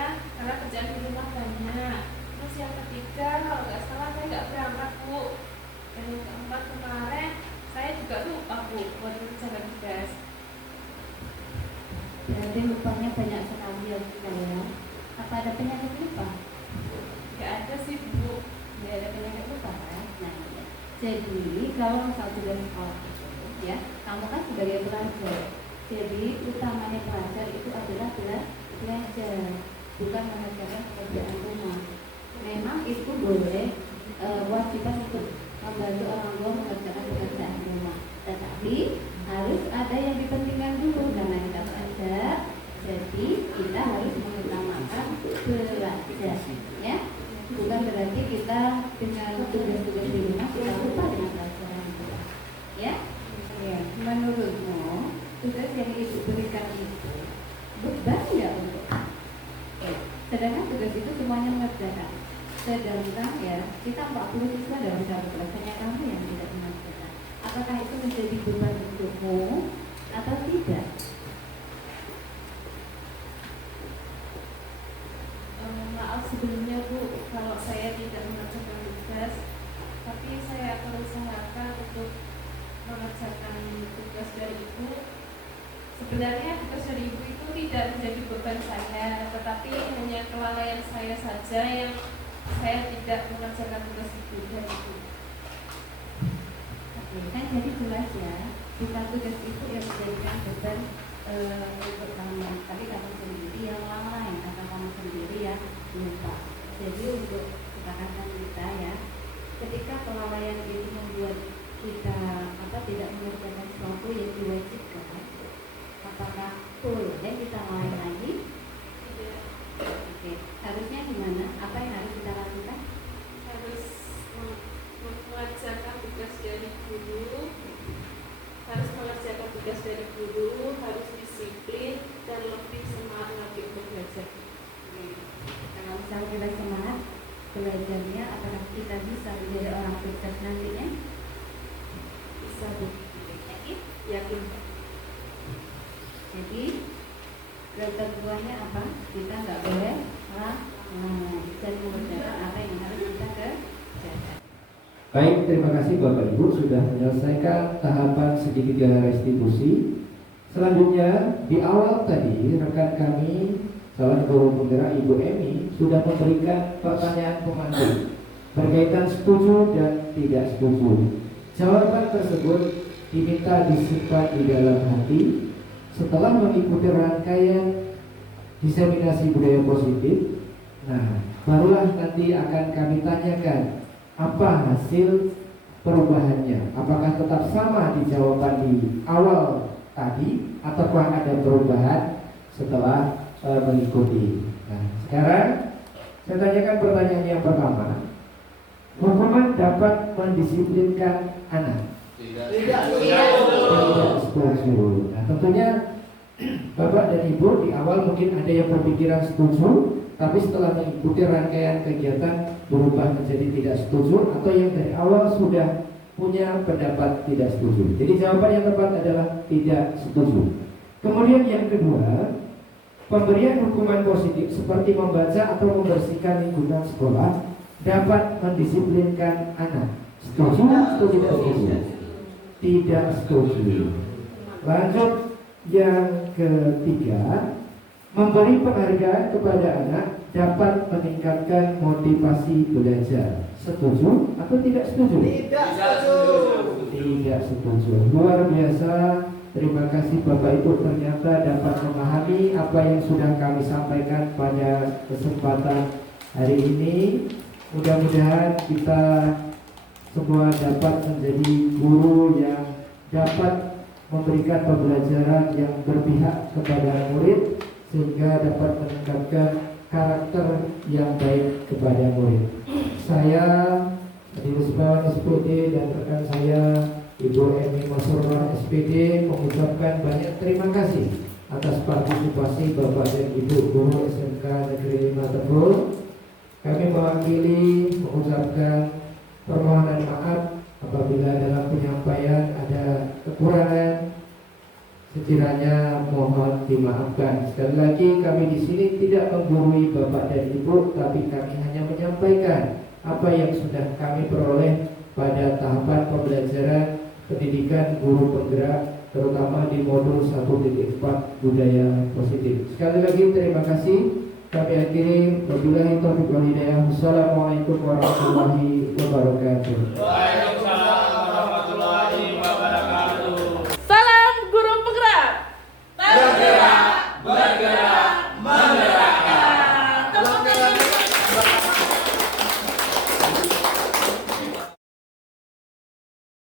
Jadi lupanya banyak sekali ya saya. Apa ada penyakit lupa? Nggak ada sih Bu. Nggak ada penyakit lupa kan? Nah, ya. Jadi kalau misal sudah sekolah itu, ya, kamu kan sebagai pelajar. Jadi utamanya pelajar itu adalah belajar, bukan mengerjakan pekerjaan rumah. Memang itu boleh wajiban untuk membantu orang tua mengerjakan pekerjaan rumah, tetapi harus ada yang dipentingkan dulu karena kita pelajar. Jadi kita harus mengutamakan belajar, ya. Bukan berarti kita dengan tugas-tugas di rumah kita lupa dengan pelajaran kita, ya. Ya, menurutmu tugas yang ibu berikan itu beban nggak untuk? Sedangkan tugas itu semuanya mengerjakan. Sedangkan ya kita 40 siswa dalam satu kelas, hanya kamu yang tidak mengerjakan. Apakah itu menjadi beban untukmu atau tidak? Maaf sebelumnya Bu, kalau saya tidak mengerjakan tugas, tapi saya akan usahakan untuk mengerjakan tugas dari Ibu. Sebenarnya tugas dari Ibu itu tidak menjadi beban saya, tetapi hanya kelalaian saya saja yang saya tidak mengerjakan tugas Ibu dari Ibu. Oke, kan jadi jelas ya, bukan tugas itu yang menjadikan beban untuk kamu, tapi kamu sendiri yang lalai atau kamu sendiri yang lupa. Jadi untuk kesepakatan kita ya, ketika kelalaian itu membuat kita tidak mengerjakan sesuatu yang diwajibkan, apakah boleh kita mulai lagi? Tidak. Oke, harusnya gimana? Apa yang harus kita lakukan? Harus mengerjakan tugas dari guru, harus mengerjakan tugas dari guru, harus disiplin dan lebih semangat lagi untuk belajar. Kalau misalnya kita semangat belajarnya, apakah kita bisa menjadi orang sukses nantinya? Bisa Bu. Yakin. Jadi ketentuannya apa? Kita nggak boleh dan mengerjakan apa yang harus kita kerjakan. Baik, terima kasih Bapak Ibu sudah menyelesaikan tahapan segitiga restitusi. Selanjutnya di awal tadi rekan kami calon guru penggerak Ibu Emi sudah memberikan pertanyaan pemandu berkaitan setuju dan tidak setuju. Jawaban tersebut diminta disimpan di dalam hati setelah mengikuti rangkaian diseminasi budaya positif. Nah, barulah nanti akan kami tanyakan apa hasil perubahannya. Apakah tetap sama di jawaban di awal tadi ataukah ada perubahan setelah mengikuti. Nah, sekarang saya tanyakan pertanyaan yang pertama. Hukuman dapat mendisiplinkan anak? Tidak. Tidak setuju. Nah, tentunya Bapak dan Ibu di awal mungkin ada yang berpikiran setuju, tapi setelah mengikuti rangkaian kegiatan berubah menjadi tidak setuju, atau yang dari awal sudah punya pendapat tidak setuju. Jadi jawaban yang tepat adalah tidak setuju. Kemudian yang kedua, pemberian hukuman positif seperti membaca atau membersihkan lingkungan sekolah dapat mendisiplinkan anak. Setuju atau tidak setuju? Tidak setuju. Lanjut yang ketiga, memberi penghargaan kepada anak dapat meningkatkan motivasi belajar. Setuju atau tidak setuju? Tidak setuju. Luar biasa. Terima kasih Bapak Ibu, ternyata dapat memahami apa yang sudah kami sampaikan pada kesempatan hari ini. Mudah-mudahan kita semua dapat menjadi guru yang dapat memberikan pembelajaran yang berpihak kepada murid sehingga dapat meningkatkan karakter yang baik kepada murid. Saya Dirusbawan SPD dan rekan saya Ibu Emi Masurah SPD mengucapkan banyak terima kasih atas partisipasi Bapak dan Ibu guru SMK Negeri 5 Tebul. Kami mewakili mengucapkan permohonan maaf apabila dalam penyampaian ada kekurangan. Sekiranya mohon dimaafkan. Sekali lagi kami di sini tidak menggurui Bapak dan Ibu, tapi kami hanya menyampaikan apa yang sudah kami peroleh pada tahapan pembelajaran pendidikan guru penggerak terutama di modul 1.4 budaya positif. Sekali lagi terima kasih. Kami akhiri wabillahi taufiq wal hidayah. Wassalamualaikum warahmatullahi wabarakatuh. Waalaikumsalam.